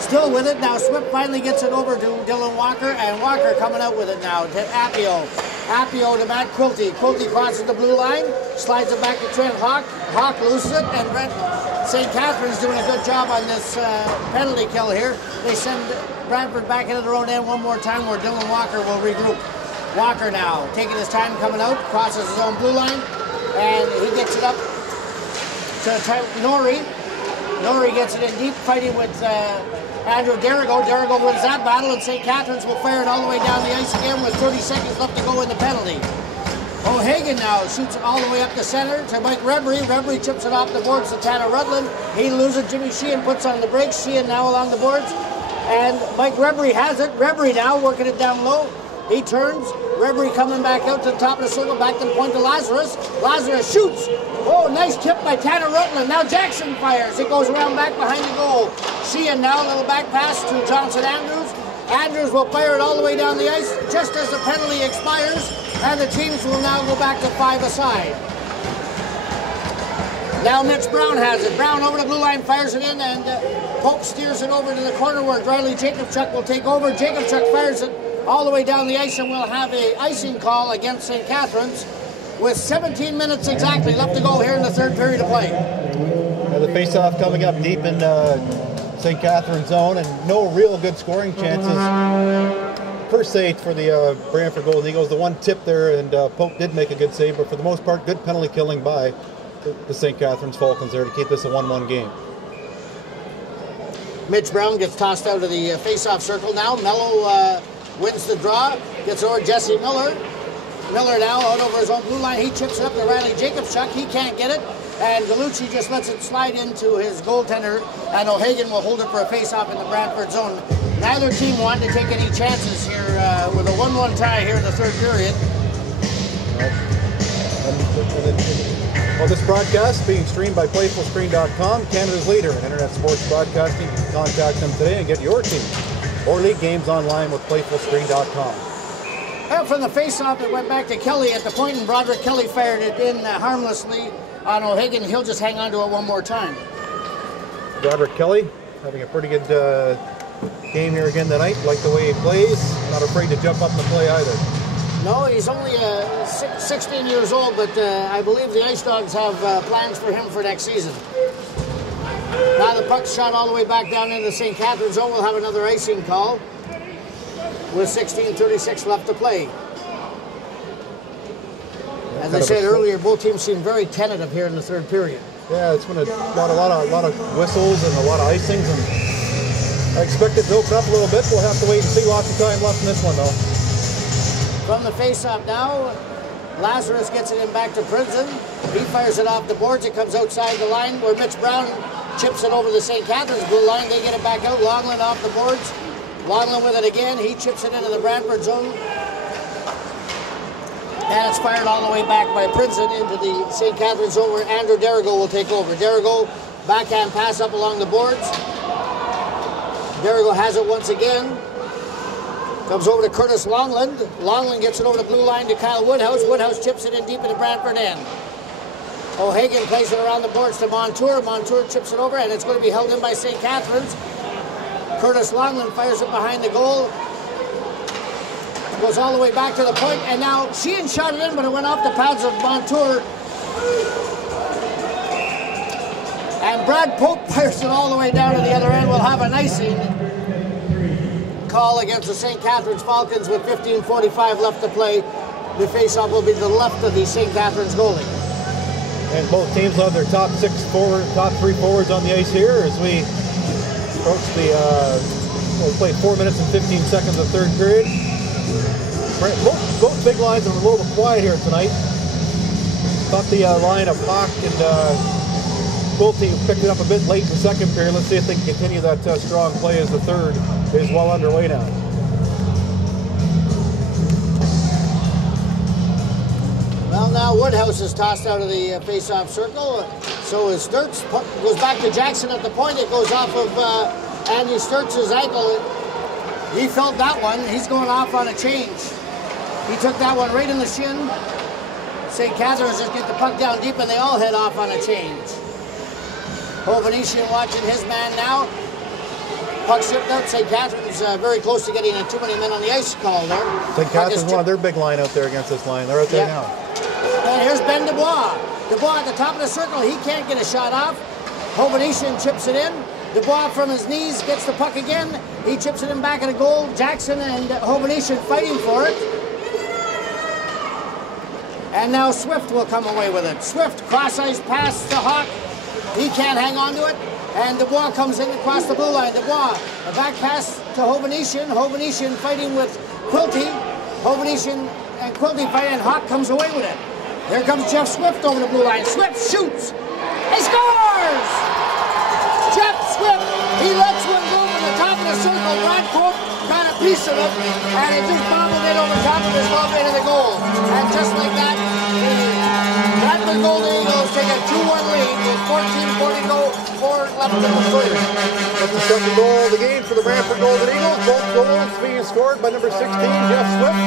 Still with it. Now Swift finally gets it over to Dylan Walker, and Walker coming out with it now to Appio. Appio to Matt Quilty. Quilty crosses the blue line, slides it back to Trent Hawk. Hawk loses it, and St. Catharines doing a good job on this penalty kill here. They send Brantford back into their own end one more time where Dylan Walker will regroup. Walker now taking his time coming out, crosses his own blue line, and he gets it up to Norrie. Norrie gets it in deep, fighting with Andrew Darrigo. Darrigo wins that battle, and St. Catharines will fire it all the way down the ice again with 30 seconds left to go in the penalty. O'Hagan now shoots it all the way up the center to Mike Reverie. Reverie chips it off the boards to Tanner Rutland. He loses. Jimmy Sheehan puts on the brakes. Sheehan now along the boards. And Mike Reverie has it. Reverie now working it down low. He turns. Reverie coming back out to the top of the circle, back to the point to Lazarus. Lazarus shoots. Oh, nice tip by Tanner Rutland. Now Jackson fires. It goes around back behind the goal. Sheehan now a little back pass to Johnson Andrews. Andrews will fire it all the way down the ice just as the penalty expires, and the teams will now go back to 5-a-side. Now Mitch Brown has it. Brown over the blue line, fires it in, and Pope steers it over to the corner where Riley Jacobchuk will take over. Jacobchuk fires it all the way down the ice, and we'll have an icing call against St. Catharines with 17 minutes exactly left to go here in the third period of play. The face-off coming up deep in St. Catharines zone, and no real good scoring chances per se for the Brantford Golden Eagles. The one tip there, and Pope did make a good save, but for the most part, good penalty killing by the St. Catharines Falcons there to keep this a 1-1 game. Mitch Brown gets tossed out of the face-off circle now. Mello wins the draw, gets over Jesse Miller. Miller now out over his own blue line. He chips it up to Riley Jacobchuk. He can't get it. And Galucci just lets it slide into his goaltender. And O'Hagan will hold it for a face-off in the Brantford zone. Neither team wanted to take any chances here with a 1-1 tie here in the third period. Well, this broadcast being streamed by PlayfulScreen.com, Canada's leader in internet sports broadcasting. You can contact them today and get your team or league games online with PlayfulScreen.com. Well, from the face-off, it went back to Kelly at the point, and Broderick Kelly fired it in harmlessly on O'Hagan. He'll just hang on to it one more time. Broderick Kelly having a pretty good game here again tonight. Like the way he plays, not afraid to jump up and play either. No, he's only 16 years old, but I believe the Ice Dogs have plans for him for next season. Now the puck's shot all the way back down into the St. Catharines zone. We'll have another icing call with 16:36 left to play. As I said earlier, both teams seem very tentative here in the third period. Yeah, it's been a lot of whistles and a lot of icings, and I expect it to open up a little bit. We'll have to wait and see. Lots of time left in this one, though. From the face-off now, Lazarus gets it in back to Princeton. He fires it off the boards. It comes outside the line where Mitch Brown chips it over the St. Catharines blue line. They get it back out. Longland off the boards. Longland with it again. He chips it into the Brantford zone. And it's fired all the way back by Princeton into the St. Catharines zone where Andrew Derrigo will take over. Derrigo, backhand pass up along the boards. Derrigo has it once again. Comes over to Curtis Longland. Longland gets it over the blue line to Kyle Woodhouse. Woodhouse chips it in deep in the Brantford end. O'Hagan plays it around the boards to Montour. Montour chips it over, and it's going to be held in by St. Catharines. Curtis Longland fires it behind the goal. Goes all the way back to the point, and now Sheehan shot it in, but it went off the pads of Montour. And Brad Pope fires it all the way down to the other end. We'll have an icing call against the St. Catharines Falcons with 15:45 left to play. The face-off will be to the left of the St. Catharines goalie. And both teams have their top three forwards on the ice here as we approach the, we played 4 minutes and 15 seconds of third period. Both big lines are a little quiet here tonight. Thought the line of Hawk and both teams picked it up a bit late in the second period. Let's see if they can continue that strong play as the third is well underway now. Well, now Woodhouse is tossed out of the face-off circle. So is Sturts. Goes back to Jackson at the point. It goes off of Andy Sturts' ankle. He felt that one. He's going off on a change. He took that one right in the shin. St. Catharines just get the puck down deep, and they all head off on a change. Hovnesian watching his man now. Puck shipped out. St. Catharines very close to getting a too many men on the ice call there. St. Catharines one of their big line out there against this line. They're out there now. And here's Ben Dubois. Dubois at the top of the circle. He can't get a shot off. Hovnesian chips it in. Dubois from his knees gets the puck again. He chips it in back of the goal. Jackson and Hovnesian fighting for it. And now Swift will come away with it. Swift cross-ice pass to Hawk. He can't hang on to it. And Dubois comes in across the blue line. Dubois, a back pass to Hovnesian. Hovnesian fighting with Quilty. Hovnesian and Quilty fight, and Hawk comes away with it. Here comes Jeff Swift over the blue line. Swift shoots. He scores! Jeff Swift, he lets one go from the top of the circle. Brad Pope got a piece of it, and it just bobbled in over top of his glove into the goal. And just like that, the Brantford Golden Eagles take a 2-1 lead with 14:44 left in the third. That's the second goal of the game for the Brantford Golden Eagles. Both goals being scored by number 16, Jeff Swift.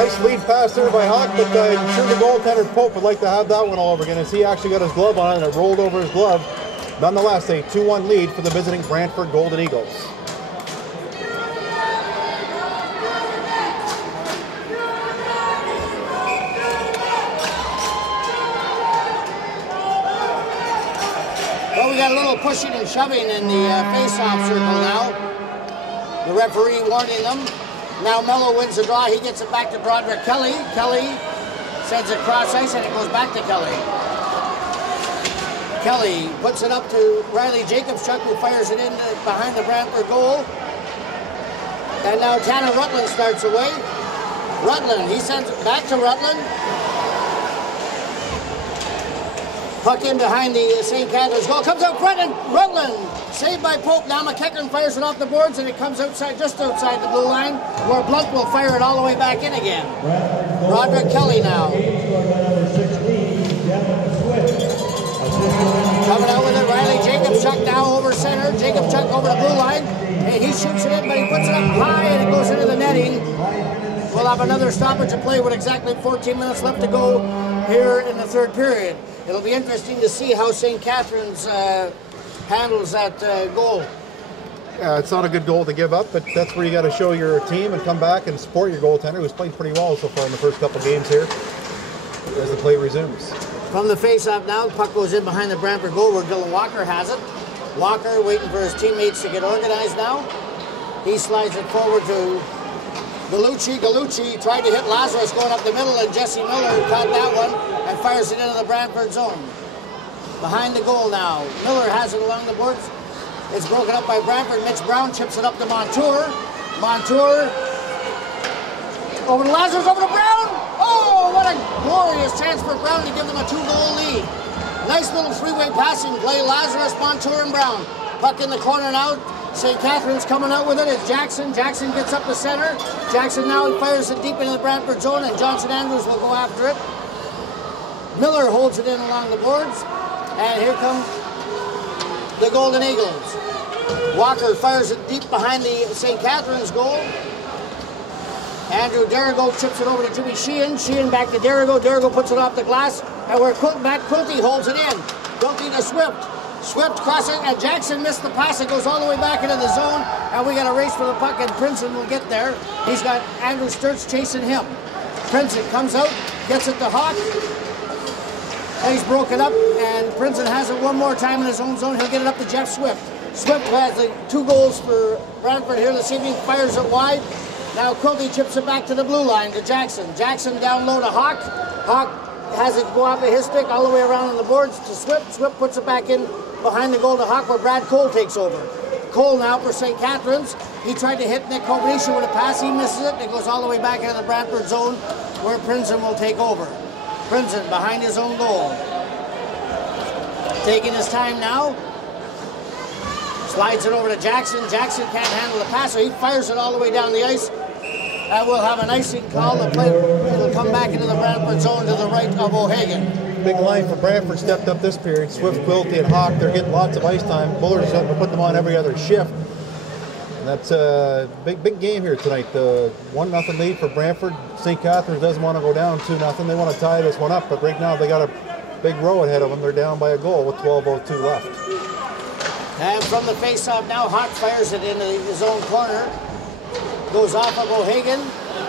Nice lead pass there by Hawk, but I'm sure the goaltender Pope would like to have that one all over again as he actually got his glove on it and it rolled over his glove. Nonetheless, a 2-1 lead for the visiting Brantford Golden Eagles. Well, we got a little pushing and shoving in the face-off circle now. The referee warning them. Now Mello wins the draw. He gets it back to Broderick Kelly. Kelly sends it cross ice and it goes back to Kelly. Kelly puts it up to Riley Jacobchuk, who fires it in behind the Brantford goal. And now Tanner Rutland starts away. Rutland, he sends it back to Rutland. Puck in behind the St. Catharines goal. Comes out front and Rutland saved by Pope. Now McEachern fires it off the boards and it comes outside, just outside the blue line, where Blunt will fire it all the way back in again. Roderick Kelly now. Coming out with it, Riley Jacobchuk now over center. Jacobchuk over the blue line. And he shoots it in, but he puts it up high and it goes into the netting. We'll have another stoppage of play with exactly 14 minutes left to go here in the third period. It'll be interesting to see how St. Catharines handles that goal. Yeah, it's not a good goal to give up, but that's where you got to show your team and come back and support your goaltender, who's played pretty well so far in the first couple games here as the play resumes. From the face-off now, the puck goes in behind the Brantford goal where Dylan Walker has it. Walker waiting for his teammates to get organized now. He slides it forward to Galucci. Galucci tried to hit Lazarus going up the middle, and Jesse Miller caught that one and fires it into the Brantford zone. Behind the goal now. Miller has it along the boards. It's broken up by Brantford. Mitch Brown chips it up to Montour. Montour over to Lazarus, over to Brown. Oh, what a glorious chance for Brown to give them a 2-goal lead. Nice little three-way passing play. Lazarus, Montour, and Brown. Puck in the corner now. St. Catharines coming out with it. It's Jackson. Jackson gets up the center. Jackson now fires it deep into the Brantford zone, and Johnson Andrews will go after it. Miller holds it in along the boards. And here come the Golden Eagles. Walker fires it deep behind the St. Catharines goal. Andrew Derrigo chips it over to Jimmy Sheehan. Sheehan back to Derrigo. Derrigo puts it off the glass. And where Matt Quilty holds it in. Quilty to Swift. Swift crossing, and Jackson missed the pass. It goes all the way back into the zone. And we got a race for the puck, and Princeton will get there. He's got Andrew Sturts chasing him. Princeton comes out, gets it to Hawk. And he's broken up, and Princeton has it one more time in his own zone. He'll get it up to Jeff Swift. Swift has the 2 goals for Brantford here this evening, fires it wide. Now Quilty chips it back to the blue line to Jackson. Jackson down low to Hawk. Hawk has it go off of his stick all the way around on the boards to Swift. Swift puts it back in behind the goal to Hawk, where Brad Cole takes over. Cole now for St. Catharines. He tried to hit Nick Kobayashi with a pass. He misses it. It goes all the way back into the Brantford zone, where Princeton will take over. Princeton behind his own goal. Taking his time now. Slides it over to Jackson. Jackson can't handle the pass, so he fires it all the way down the ice. And we'll have an icing call. The play will come back into the Brantford zone to the right of O'Hagan. Big line for Brantford stepped up this period. Swift, Quilty, and Hawk, they're getting lots of ice time. Buller's starting to put them on every other shift. And that's a big game here tonight. The 1-0 lead for Brantford. St. Catharines doesn't want to go down 2-0. They want to tie this one up, but right now they got a big row ahead of them. They're down by a goal with 12:02 left. And from the face-off now, Hawk fires it into his own corner. Goes off of O'Hagan.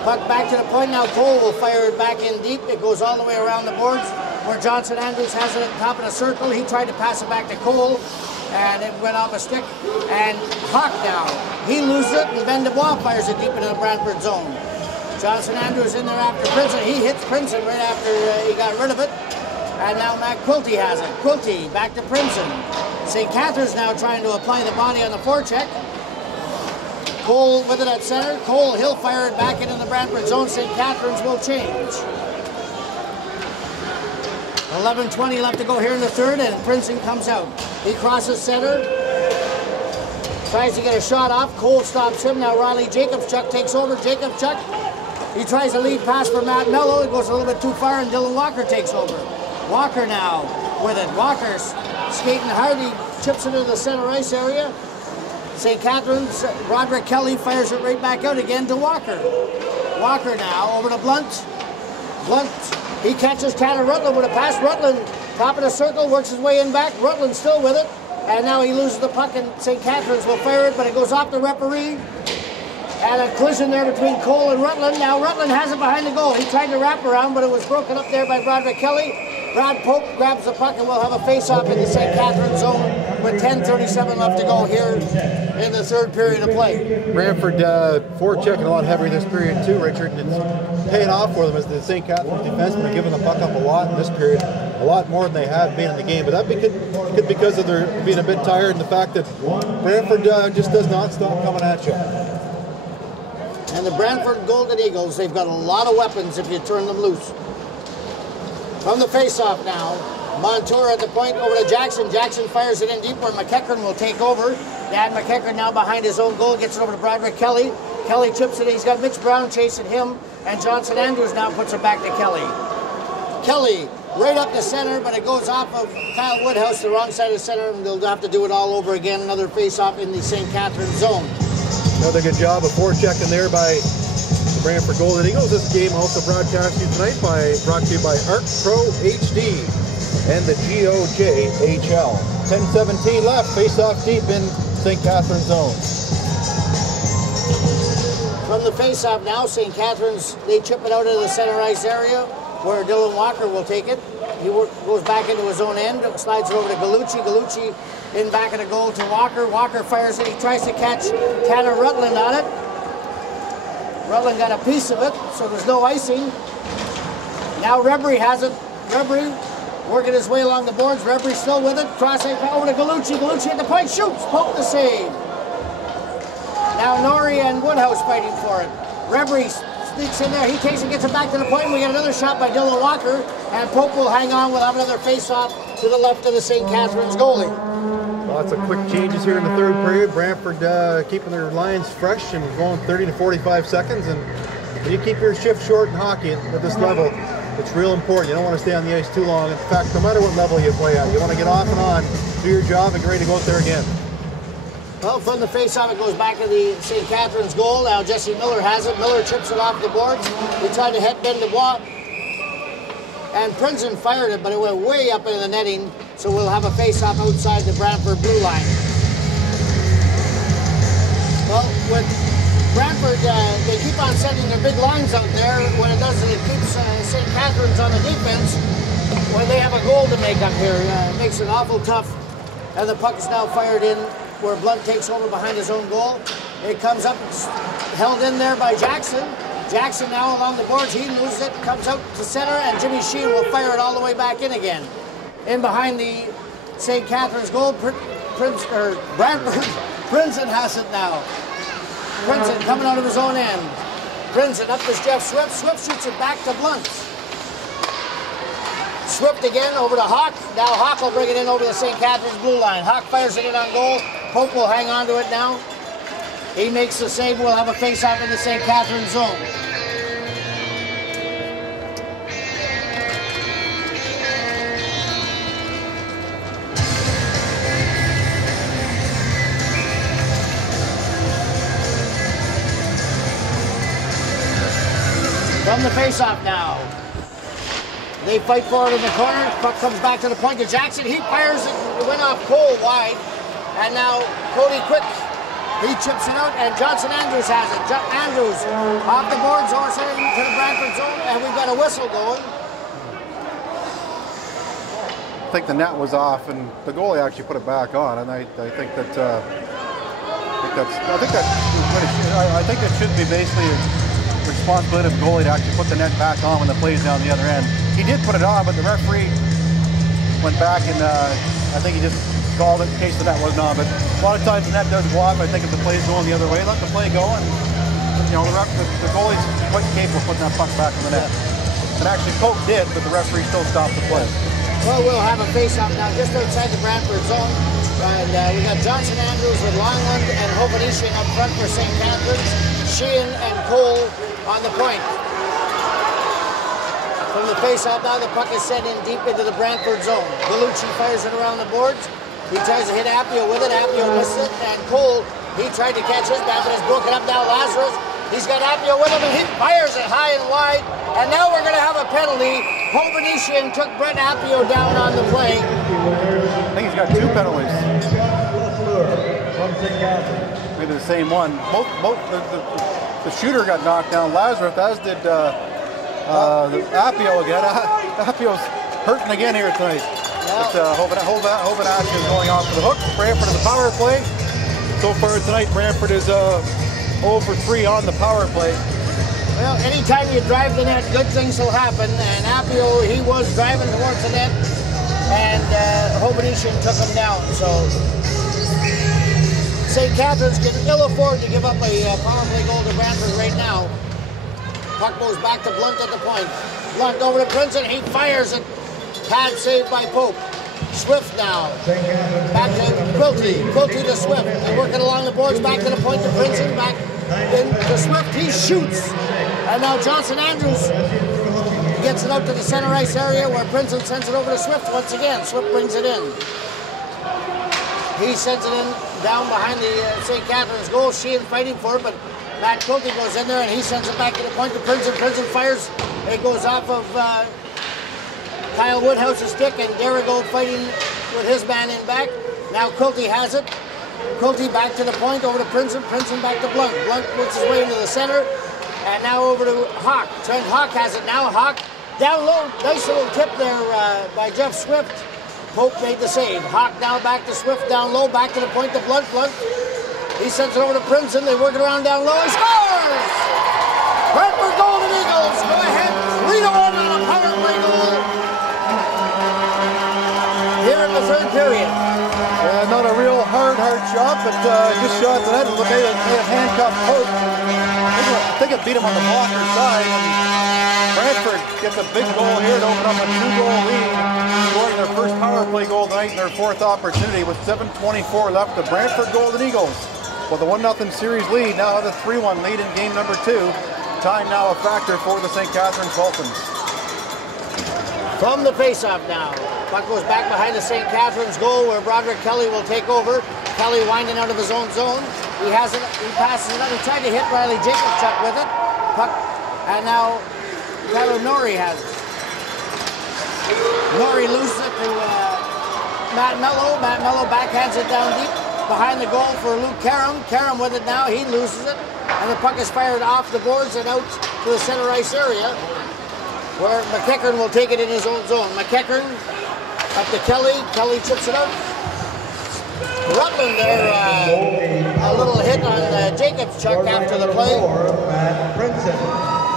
Puck back to the point. Now Cole will fire it back in deep. It goes all the way around the boards where Johnson Andrews has it at the top of the circle. He tried to pass it back to Cole, and it went off a stick. And Hawk now, he loses it, and Ben Dubois fires it deep into the Brantford zone. Johnson Andrews in there after Princeton. He hits Princeton right after he got rid of it. And now Matt Quilty has it. Quilty back to Princeton. St. Catharines now trying to apply the body on the forecheck. Cole with it at center. Cole, he'll fire it back into the Brantford zone. St. Catharines will change. 11:20 left to go here in the third, and Princeton comes out. He crosses center. Tries to get a shot off. Cole stops him. Now Riley Jacobchuk takes over. Jacobchuk, he tries a lead pass for Matt Mello. It goes a little bit too far, and Dylan Walker takes over. Walker now with it. Walker's skating hard. He chips it into the center ice area. St. Catharines, Roderick Kelly fires it right back out again to Walker. Walker now over to Blunt. Blunt, he catches Tanner Rutland with a pass. Rutland, top of the circle, works his way in back. Rutland still with it. And now he loses the puck, and St. Catharines will fire it, but it goes off the referee. And a collision there between Cole and Rutland. Now Rutland has it behind the goal. He tried to wrap around, but it was broken up there by Roderick Kelly. Brad Pope grabs the puck, and we'll have a face-off in the St. Catharines zone with 10:37 left to go here in the third period of play. Brantford forechecking a lot heavier this period too, Richard. It's paying off for them as the St. Catharines defensemen are giving the puck up a lot in this period, a lot more than they have been in the game. But that could be because of their being a bit tired and the fact that Brantford just does not stop coming at you. And the Brantford Golden Eagles, they've got a lot of weapons if you turn them loose. From the face-off now, Montour at the point over to Jackson. Jackson fires it in deep where McEachran will take over. Dan McEachran now behind his own goal, gets it over to Broderick Kelly. Kelly chips it in. He's got Mitch Brown chasing him, and Johnson Andrews now puts it back to Kelly. Kelly right up the center, but it goes off of Kyle Woodhouse, the wrong side of the center, and they'll have to do it all over again. Another face-off in the St. Catharines zone. Another good job of forechecking there by the Brantford Golden Eagles. This game also brought to you tonight brought to you by Arc Pro HD and the GOJHL. 10:17 left, face-off deep in St. Catharines zone. From the face-off now, St. Catharines, they chip it out of the center ice area where Dylan Walker will take it. He goes back into his own end, slides it over to Gallucci. Gallucci in back of the goal to Walker. Walker fires it. He tries to catch Tanner Rutland on it. Rutland got a piece of it, so there's no icing. Now Rebry has it. Rebry working his way along the boards. Rebry still with it. Crossing over to Gallucci. Gallucci at the point. Shoots. Poke the save. Now Norrie and Woodhouse fighting for it. Rebry sneaks in there. He takes it, gets it back to the point. We get another shot by Dylan Walker. And Pope will hang on. We'll have another face-off to the left of the St. Catharines goalie. Lots of quick changes here in the third period. Brantford keeping their lines fresh and going 30 to 45 seconds. And you keep your shift short in hockey at this level. It's real important. You don't want to stay on the ice too long. In fact, no matter what level you play at, you want to get off and on, do your job, and get ready to go out there again. Well, from the face-off, it goes back to the St. Catharines goal. Now Jesse Miller has it. Miller chips it off the boards. He tried to head bend the wall. And Princeton fired it, but it went way up into the netting. So we'll have a face-off outside the Brantford blue line. Well, with Brantford, they keep on sending their big lines out there. What it does is it keeps St. Catharines on the defense when they have a goal to make up here. It makes it awful tough. And the puck is now fired in where Blunt takes over behind his own goal. It comes up, it's held in there by Jackson. Jackson now along the boards, he loses it, comes out to center, and Jimmy Sheen will fire it all the way back in again. In behind the St. Catharines goal, Brantford, Princeton has it now. Princeton coming out of his own end. Princeton up to Jeff Swift. Swift shoots it back to Blunt. Swift again over to Hawk. Now Hawk will bring it in over the St. Catharines blue line. Hawk fires it in on goal. Pope will hang on to it now. He makes the save. We'll have a face-off in the St. Catharines zone. From the face-off now. They fight for it in the corner. Puck comes back to the point to Jackson. He fires it. It went off Cole wide. And now Cody Quick, he chips it out, and Johnson Andrews has it. Andrews off the boards, horse in to the Brantford zone, and we've got a whistle going. I think the net was off, and the goalie actually put it back on, and I think that I think it should be basically a responsibility of the goalie to actually put the net back on when the play's down the other end. He did put it on, but the referee went back and I think he just called it in case the net wasn't on. But a lot of times the net does go off. I think if the play's going the other way, let the play go, and you know the goalie's quite capable of putting that puck back in the net. And actually Pope did, but the referee still stopped the play. Well, we'll have a face-off now just outside the Brantford zone. And we got Johnson Andrews with Longland and Hovanesian up front for St. Catharines. Sheehan and Cole on the point. From the face-off now, the puck is sent in deep into the Brantford zone. Gallucci fires it around the boards. He tries to hit Appio with it. Appio misses it. And Cole, he tried to catch his bat, but it's broken up now. Lazarus, he's got Appio with him, and he fires it high and wide. And now we're going to have a penalty. Hovanesian took Brent Appio down on the play. I think he's got two penalties. Maybe the same one. The shooter got knocked down, Lazarus, as did Appio again. Appio's hurting again here tonight. But Hovanesian is going off to the hook. Brantford in the power play. So far tonight, Brantford is 0 for 3 on the power play. Well, anytime you drive the net, good things will happen. And Appio, he was driving towards the net, and Hovanesian took him down. So St. Catharines can ill afford to give up a power play goal to Brantford right now. Puck goes back to Blunt at the point. Blunt over to Princeton. He fires it. Pad saved by Pope. Swift now. Back to Quilty. Quilty to Swift. They're working along the boards. Back to the point to Princeton. Back in to Swift. He shoots. And now Johnson Andrews gets it out to the center ice area where Princeton sends it over to Swift once again. Swift brings it in. He sends it in down behind the St. Catharines goal. Sheehan fighting for it, but Matt Quilty goes in there and he sends it back to the point to Princeton. Princeton fires. It goes off of Kyle Woodhouse's stick, and Derigo fighting with his man in back. Now Quilty has it. Quilty back to the point, over to Princeton. Princeton back to Blunt. Blunt works his way into the center. And now over to Hawk. Trent Hawk has it now. Hawk down low. Nice little tip there by Jeff Swift. Pope made the save. Hawk now back to Swift down low. Back to the point to Blunt. Blunt. He sends it over to Princeton. They work it around down low. He scores! Brantford Golden Eagles go ahead 3-1 on a power play goal here in the third period. Not a real hard shot, but just shot the net. Look at it, handcuffed Pope. I think it beat him on the blocker side. And Brantford gets a big goal here to open up a 2-goal lead, scoring their first power play goal tonight in their fourth opportunity with 7:24 left. The Brantford Golden Eagles with a 1-0 series lead now have a 3-1 lead in game number 2. Time now a factor for the St. Catharines Falcons. From the faceoff now. Puck goes back behind the St. Catharines goal where Broderick Kelly will take over. Kelly winding out of his own zone. He has it. He passes it up. He tried to hit Riley Jacobchuk with it. Puck, and now Tyler Norrie has it. Norrie loses it to Matt Mello. Matt Mello backhands it down deep behind the goal for Luke Karam. Karam with it now. He loses it. And the puck is fired off the boards and out to the center ice area where McEachern will take it in his own zone. McEachern up to Kelly. Kelly chips it out. Rutland there, a little hit on Jacobchuk after the play.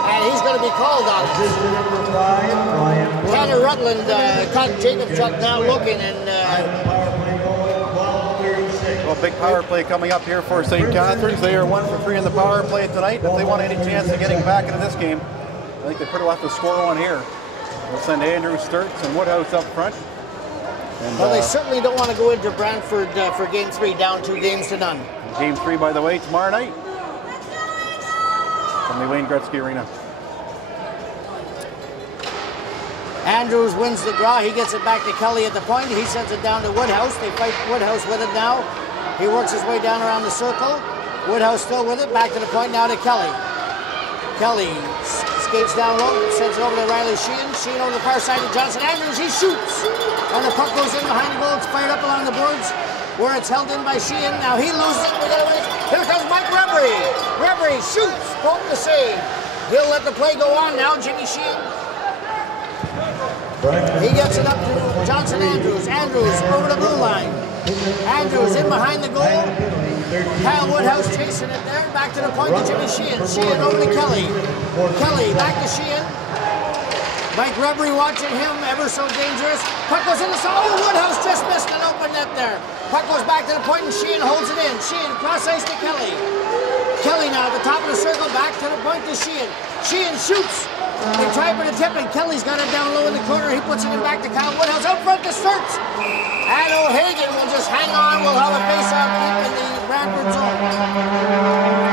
And he's going to be called on it. Tanner Rutland caught Jacobchuk now looking, and well, big power play coming up here for St. Catharines. They are 1 for 3 in the power play tonight. If they want any chance of getting back into this game, I think they pretty well have to score one here. They'll send Andrew Sturts and Woodhouse up front. And, well, they certainly don't want to go into Brantford for Game 3 down 2-0. Game 3, by the way, tomorrow night from the Wayne Gretzky Arena. Andrews wins the draw. He gets it back to Kelly at the point. He sends it down to Woodhouse. They fight Woodhouse with it now. He works his way down around the circle. Woodhouse still with it. Back to the point now to Kelly. Kelly skates down low, sends it over to Riley Sheehan. Sheehan over the far side to Johnson Andrews. He shoots. And the puck goes in behind the goal. It's fired up along the boards where it's held in by Sheehan. Now he loses it. Here comes Mike Rebry. Rebry shoots. Pope the save. He'll let the play go on now. Jimmy Sheehan. He gets it up to Johnson Andrews. Andrews over the blue line. Andrews in behind the goal. Kyle Woodhouse chasing it there. Back to the point to Jimmy Sheehan. Sheehan over to Kelly. Kelly back to Sheehan. Mike Rebry watching him, ever so dangerous. Puck goes in the zone. Oh, Woodhouse just missed an open net there. Puck goes back to the point and Sheehan holds it in. Sheehan cross ice to Kelly. Kelly now at the top of the circle, back to the point to Sheehan. Sheehan shoots. They try for the tip, and Kelly's got it down low in the corner. He puts it in back to Kyle Woodhouse. Out front to Sturts. And O'Hagan will just hang on. We'll have a face-off deep in the Brantford zone.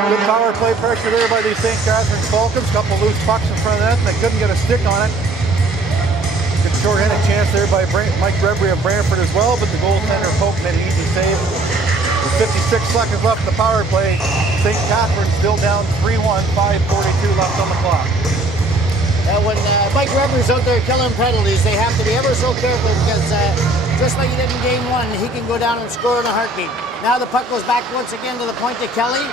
Good power play pressure there by the St. Catharines Falcons. Couple loose pucks in front of that, and they couldn't get a stick on it. Good short-handed chance there by Mike Rebry of Brantford as well, but the goaltender Pope made an easy save. With 56 seconds left in the power play, St. Catharines still down 3-1, 5:42 left on the clock. When Mike Rebry's out there killing penalties, they have to be ever so careful because just like he did in Game 1, he can go down and score in a heartbeat. Now the puck goes back once again to the point to Kelly.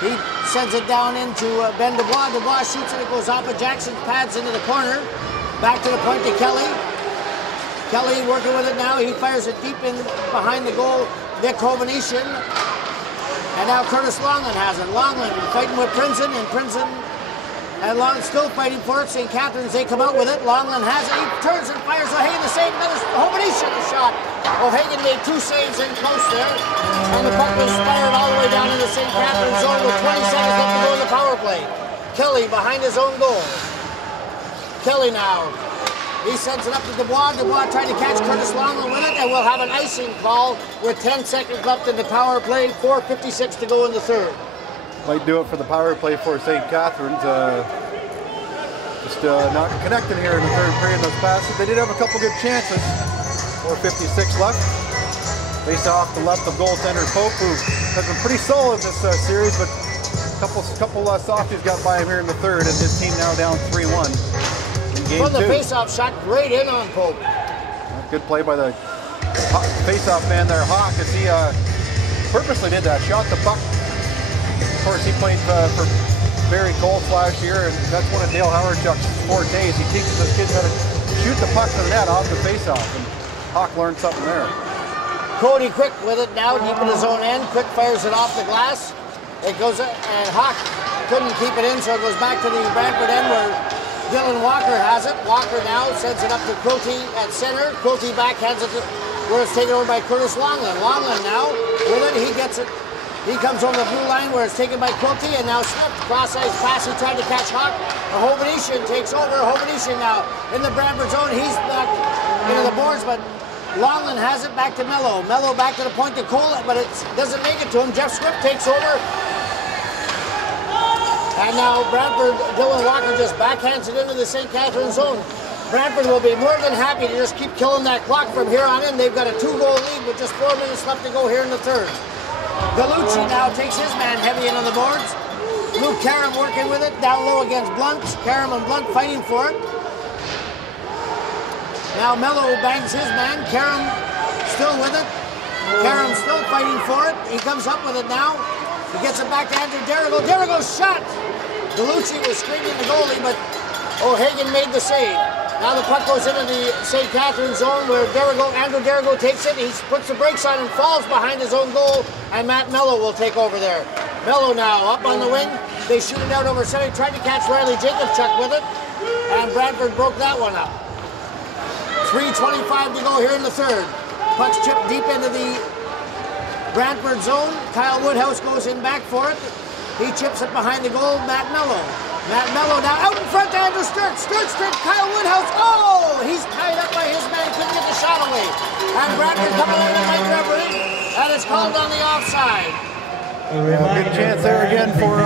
He sends it down into Ben Dubois. Dubois shoots it. It goes off of Jackson's pads into the corner. Back to the point to Kelly. Kelly working with it now. He fires it deep in behind the goal. Nick Hovnesian. And now Curtis Longland has it. Longland fighting with Princeton, and Princeton And Longland still fighting for it. St. Catharines, they come out with it. Longland has it. He turns and fires. O'Hagan the save. Another Hornick the shot. O'Hagan made 2 saves in close there. And the puck was fired all the way down into St. Catharines zone with 20 seconds left to go in the power play. Kelly behind his own goal. Kelly now. He sends it up to Dubois. Dubois trying to catch Curtis Longland with it. And we'll have an icing call with 10 seconds left in the power play. 4:56 to go in the third. Might do it for the power play for St. Catharines. Just not connected here in the third period. Those passes. They did have a couple good chances. 4:56 left. Face off the left of goaltender Pope, who has been pretty solid this series, but a couple softies got by him here in the third, and his team now down 3-1 in game 2. From the face-off shot, great in on Pope. Good play by the face-off man there, Hawk, as he purposely did that. Shot the puck. Of course, he played for Barry Colts last year, and that's one of Dale Howardchuck's fortes. He teaches his kids how to shoot the puck to the net off the face-off, and Hawk learned something there. Cody Quick with it now, deep in his own end. Quick fires it off the glass. It goes, and Hawk couldn't keep it in, so it goes back to the Brantford end where Dylan Walker has it. Walker now sends it up to Quilty at center. Quilty backhands it to where it's taken over by Curtis Longland. Longland now with it, he gets it. He comes over the blue line where it's taken by Quilty, and now Smith, cross-ice pass, he tried to catch Hawk. Hovnician takes over. Hovnician now in the Brantford zone. He's back into the boards, but Longland has it back to Mello. Mello back to the point to Cole, but it doesn't make it to him. Jeff Swift takes over. And now Brantford, Dylan Walker just backhands it into the St. Catharines zone. Brantford will be more than happy to just keep killing that clock from here on in. They've got a 2-goal lead with just 4 minutes left to go here in the third. Gallucci now takes his man heavy in on the boards. Luke Karam working with it, down low against Blunt. Karam and Blunt fighting for it. Now Mello bangs his man. Karam still with it. Karam still fighting for it. He comes up with it now. He gets it back to Andrew Derrigo. Derrigo's shot. Gallucci was screaming the goalie, but O'Hagan made the save. Now the puck goes into the St. Catharines zone where Andrew Derrigo takes it. He puts the brakes on and falls behind his own goal, and Matt Mello will take over there. Mello now up on the wing. They shoot it out over center. He tried to catch Riley Jacobchuk with it, and Brantford broke that one up. 3:25 to go here in the third. Puck's chipped deep into the Brantford zone. Kyle Woodhouse goes in back for it. He chips it behind the goal. Matt Mello. Matt Mello now out in front to Andrew Sturts. Sturts, Kyle Woodhouse. Oh! He's tied up by his man. Couldn't get the shot away. And Brantford coming in the right referee. And it's called on the offside. Good chance there again for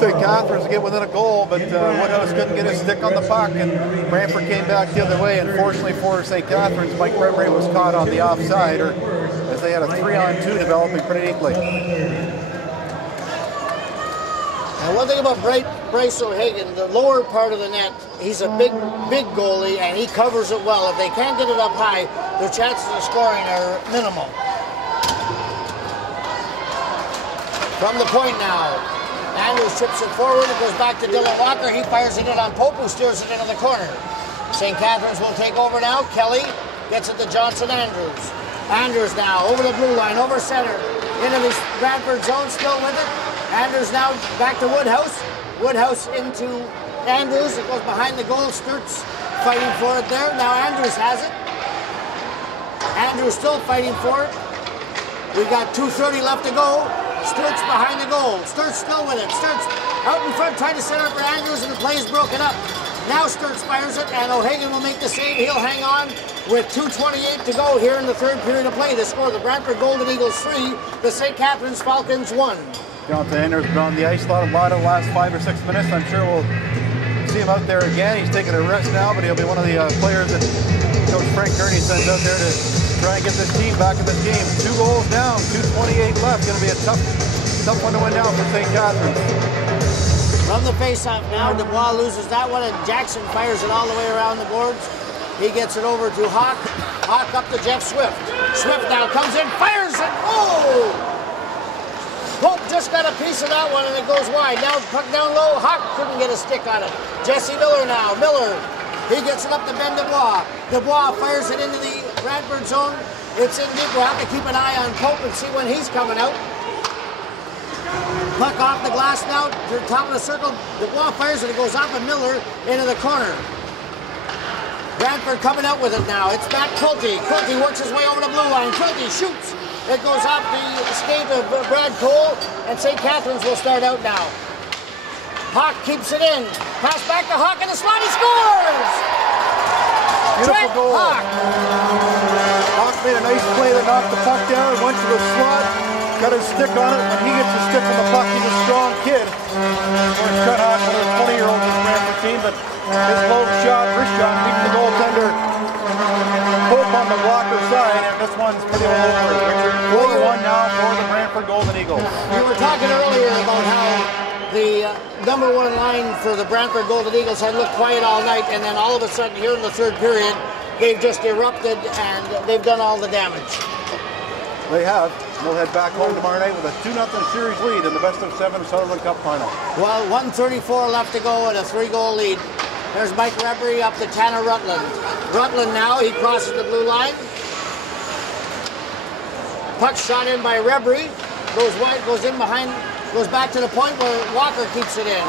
St. Catharines to get within a goal, but Woodhouse couldn't get his stick on the puck, and Brantford came back the other way. Unfortunately for St. Catharines, Mike Reverie was caught on the offside, as they had a 3-on-2 developing pretty neatly. And one thing about Bryce O'Hagan, the lower part of the net, he's a big goalie, and he covers it well. If they can't get it up high, their chances of scoring are minimal. From the point now, Andrews chips it forward. It goes back to Dylan Walker. He fires it in on Pope, who steers it into the corner. St. Catharines will take over now. Kelly gets it to Johnson Andrews. Andrews now over the blue line, over center, into the Brantford zone, still with it. Andrews now back to Woodhouse. Woodhouse into Andrews. It goes behind the goal. Sturts fighting for it there. Now Andrews has it. Andrews still fighting for it. We've got 2:30 left to go. Sturts behind the goal. Sturts still with it. Sturts out in front trying to set up for Andrews, and the play is broken up. Now Sturts fires it, and O'Hagan will make the save. He'll hang on with 2:28 to go here in the third period of play. The score, the Brantford Golden Eagles 3, the St. Catharines Falcons 1. Jonathan Andrews has been on the ice a lot of the last 5 or 6 minutes. I'm sure we'll see him out there again. He's taking a rest now, but he'll be one of the players that Coach Frank Gurney sends out there to try and get this team back in this game. 2 goals down, 2:28 left. Going to be a tough one to win now for St. Catharines. From the face-off now, Dubois loses that one, and Jackson fires it all the way around the boards. He gets it over to Hawk. Hawk up to Jeff Swift. Swift now comes in, fires it. Oh! Pope just got a piece of that one, and it goes wide. Now puck down low. Hawk couldn't get a stick on it. Jesse Miller now. Miller. He gets it up to Ben Dubois. Dubois fires it into the Brantford zone. It's in deep. We'll have to keep an eye on Pope and see when he's coming out. Puck off the glass now to the top of the circle. The ball fires and it goes off of Miller into the corner. Brantford coming out with it now. It's back Quilty. Quilty works his way over the blue line. Quilty shoots. It goes off the skate of Brad Cole, and St. Catharines will start out now. Hawk keeps it in. Pass back to Hawk in the slot. He scores! Beautiful goal. Hawk. Hawk made a nice play that knocked the puck down, went to the slot, got his stick on it. When he gets his stick on the puck, he's a strong kid. Of course, Trent Hawk, another 20-year-old in the Brantford team, but his low shot, wrist shot, beats the goaltender. Pope on the blocker side, and this one's pretty all over. Richard, 4-1 now for the Brantford Golden Eagles. We were talking earlier about how the number one line for the Brantford Golden Eagles had looked quiet all night, and then all of a sudden here in the third period, they've just erupted and they've done all the damage. They have. They'll head back home tomorrow night with a 2-0 series lead in the best-of-7 Sutherland Cup final. Well, 1:34 left to go and a 3-goal lead. There's Mike Rebry up to Tanner Rutland. Rutland now, he crosses the blue line. Puck shot in by Rebry. Goes wide, goes in behind, goes back to the point where Walker keeps it in.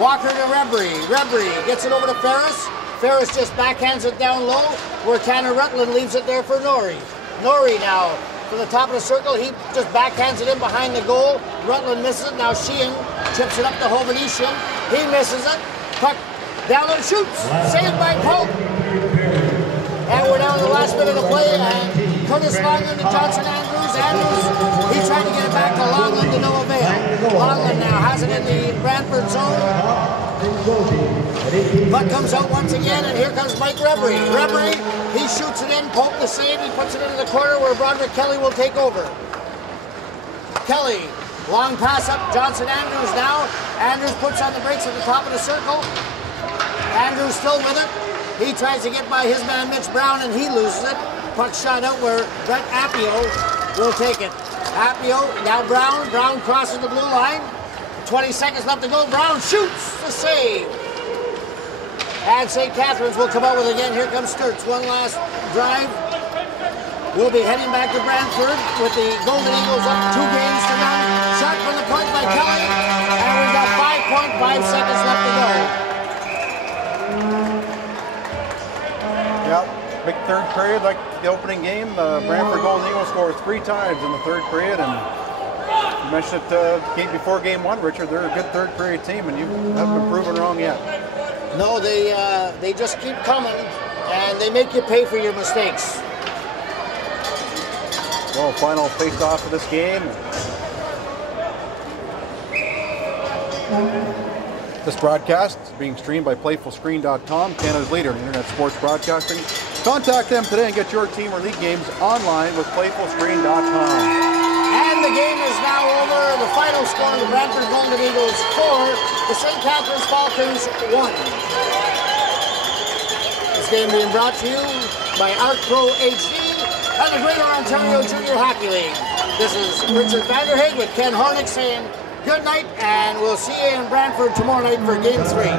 Walker to Rebry. Rebry gets it over to Ferris. Ferris just backhands it down low where Tanner Rutland leaves it there for Norrie. Norrie now from the top of the circle. He just backhands it in behind the goal. Rutland misses it. Now Sheehan chips it up to Hovhanessian. He misses it. Puck down and shoots. Saved by Pope. And we're down to the last minute of play. And Curtis Longland and Johnson Andrews. He tried to get it back to Longland to no avail. Longland now has it in the Brantford zone. Puck comes out once again, and here comes Mike Rebry. Rebry, he shoots it in. Pope the save. He puts it into the corner where Broderick Kelly will take over. Kelly, long pass up. Johnson Andrews now. Andrews puts on the brakes at the top of the circle. Andrews still with it. He tries to get by his man Mitch Brown, and he loses it. Puck shot out where Brett Appio will take it. Appio, now Brown. Brown crosses the blue line. 20 seconds left to go. Brown shoots the save. And St. Catharines will come out with it again. Here comes Sturts. One last drive. We'll be heading back to Brantford with the Golden Eagles up 2 games to none. Shot from the point by Kelly. And we've got 5.5 seconds left to go. Yep, big third period like the opening game. The Brantford Golden Eagles scored 3 times in the third period, and you mentioned it before game 1, Richard. They're a good third period team, and you haven't been proven wrong yet. No, they just keep coming, and they make you pay for your mistakes. Well, final face-off of this game. This broadcast is being streamed by PlayfulScreen.com, Canada's leader in internet sports broadcasting. Contact them today and get your team or league games online with PlayfulScreen.com. And the game is now over. The final score, the Brantford Golden Eagles 4, the St. Catharines Falcons 1. This game being brought to you by ArcPro HD and the Greater Ontario Junior Hockey League. This is Richard Vanderhaeghe with Ken Hornick saying good night, and we'll see you in Brantford tomorrow night for Game 3.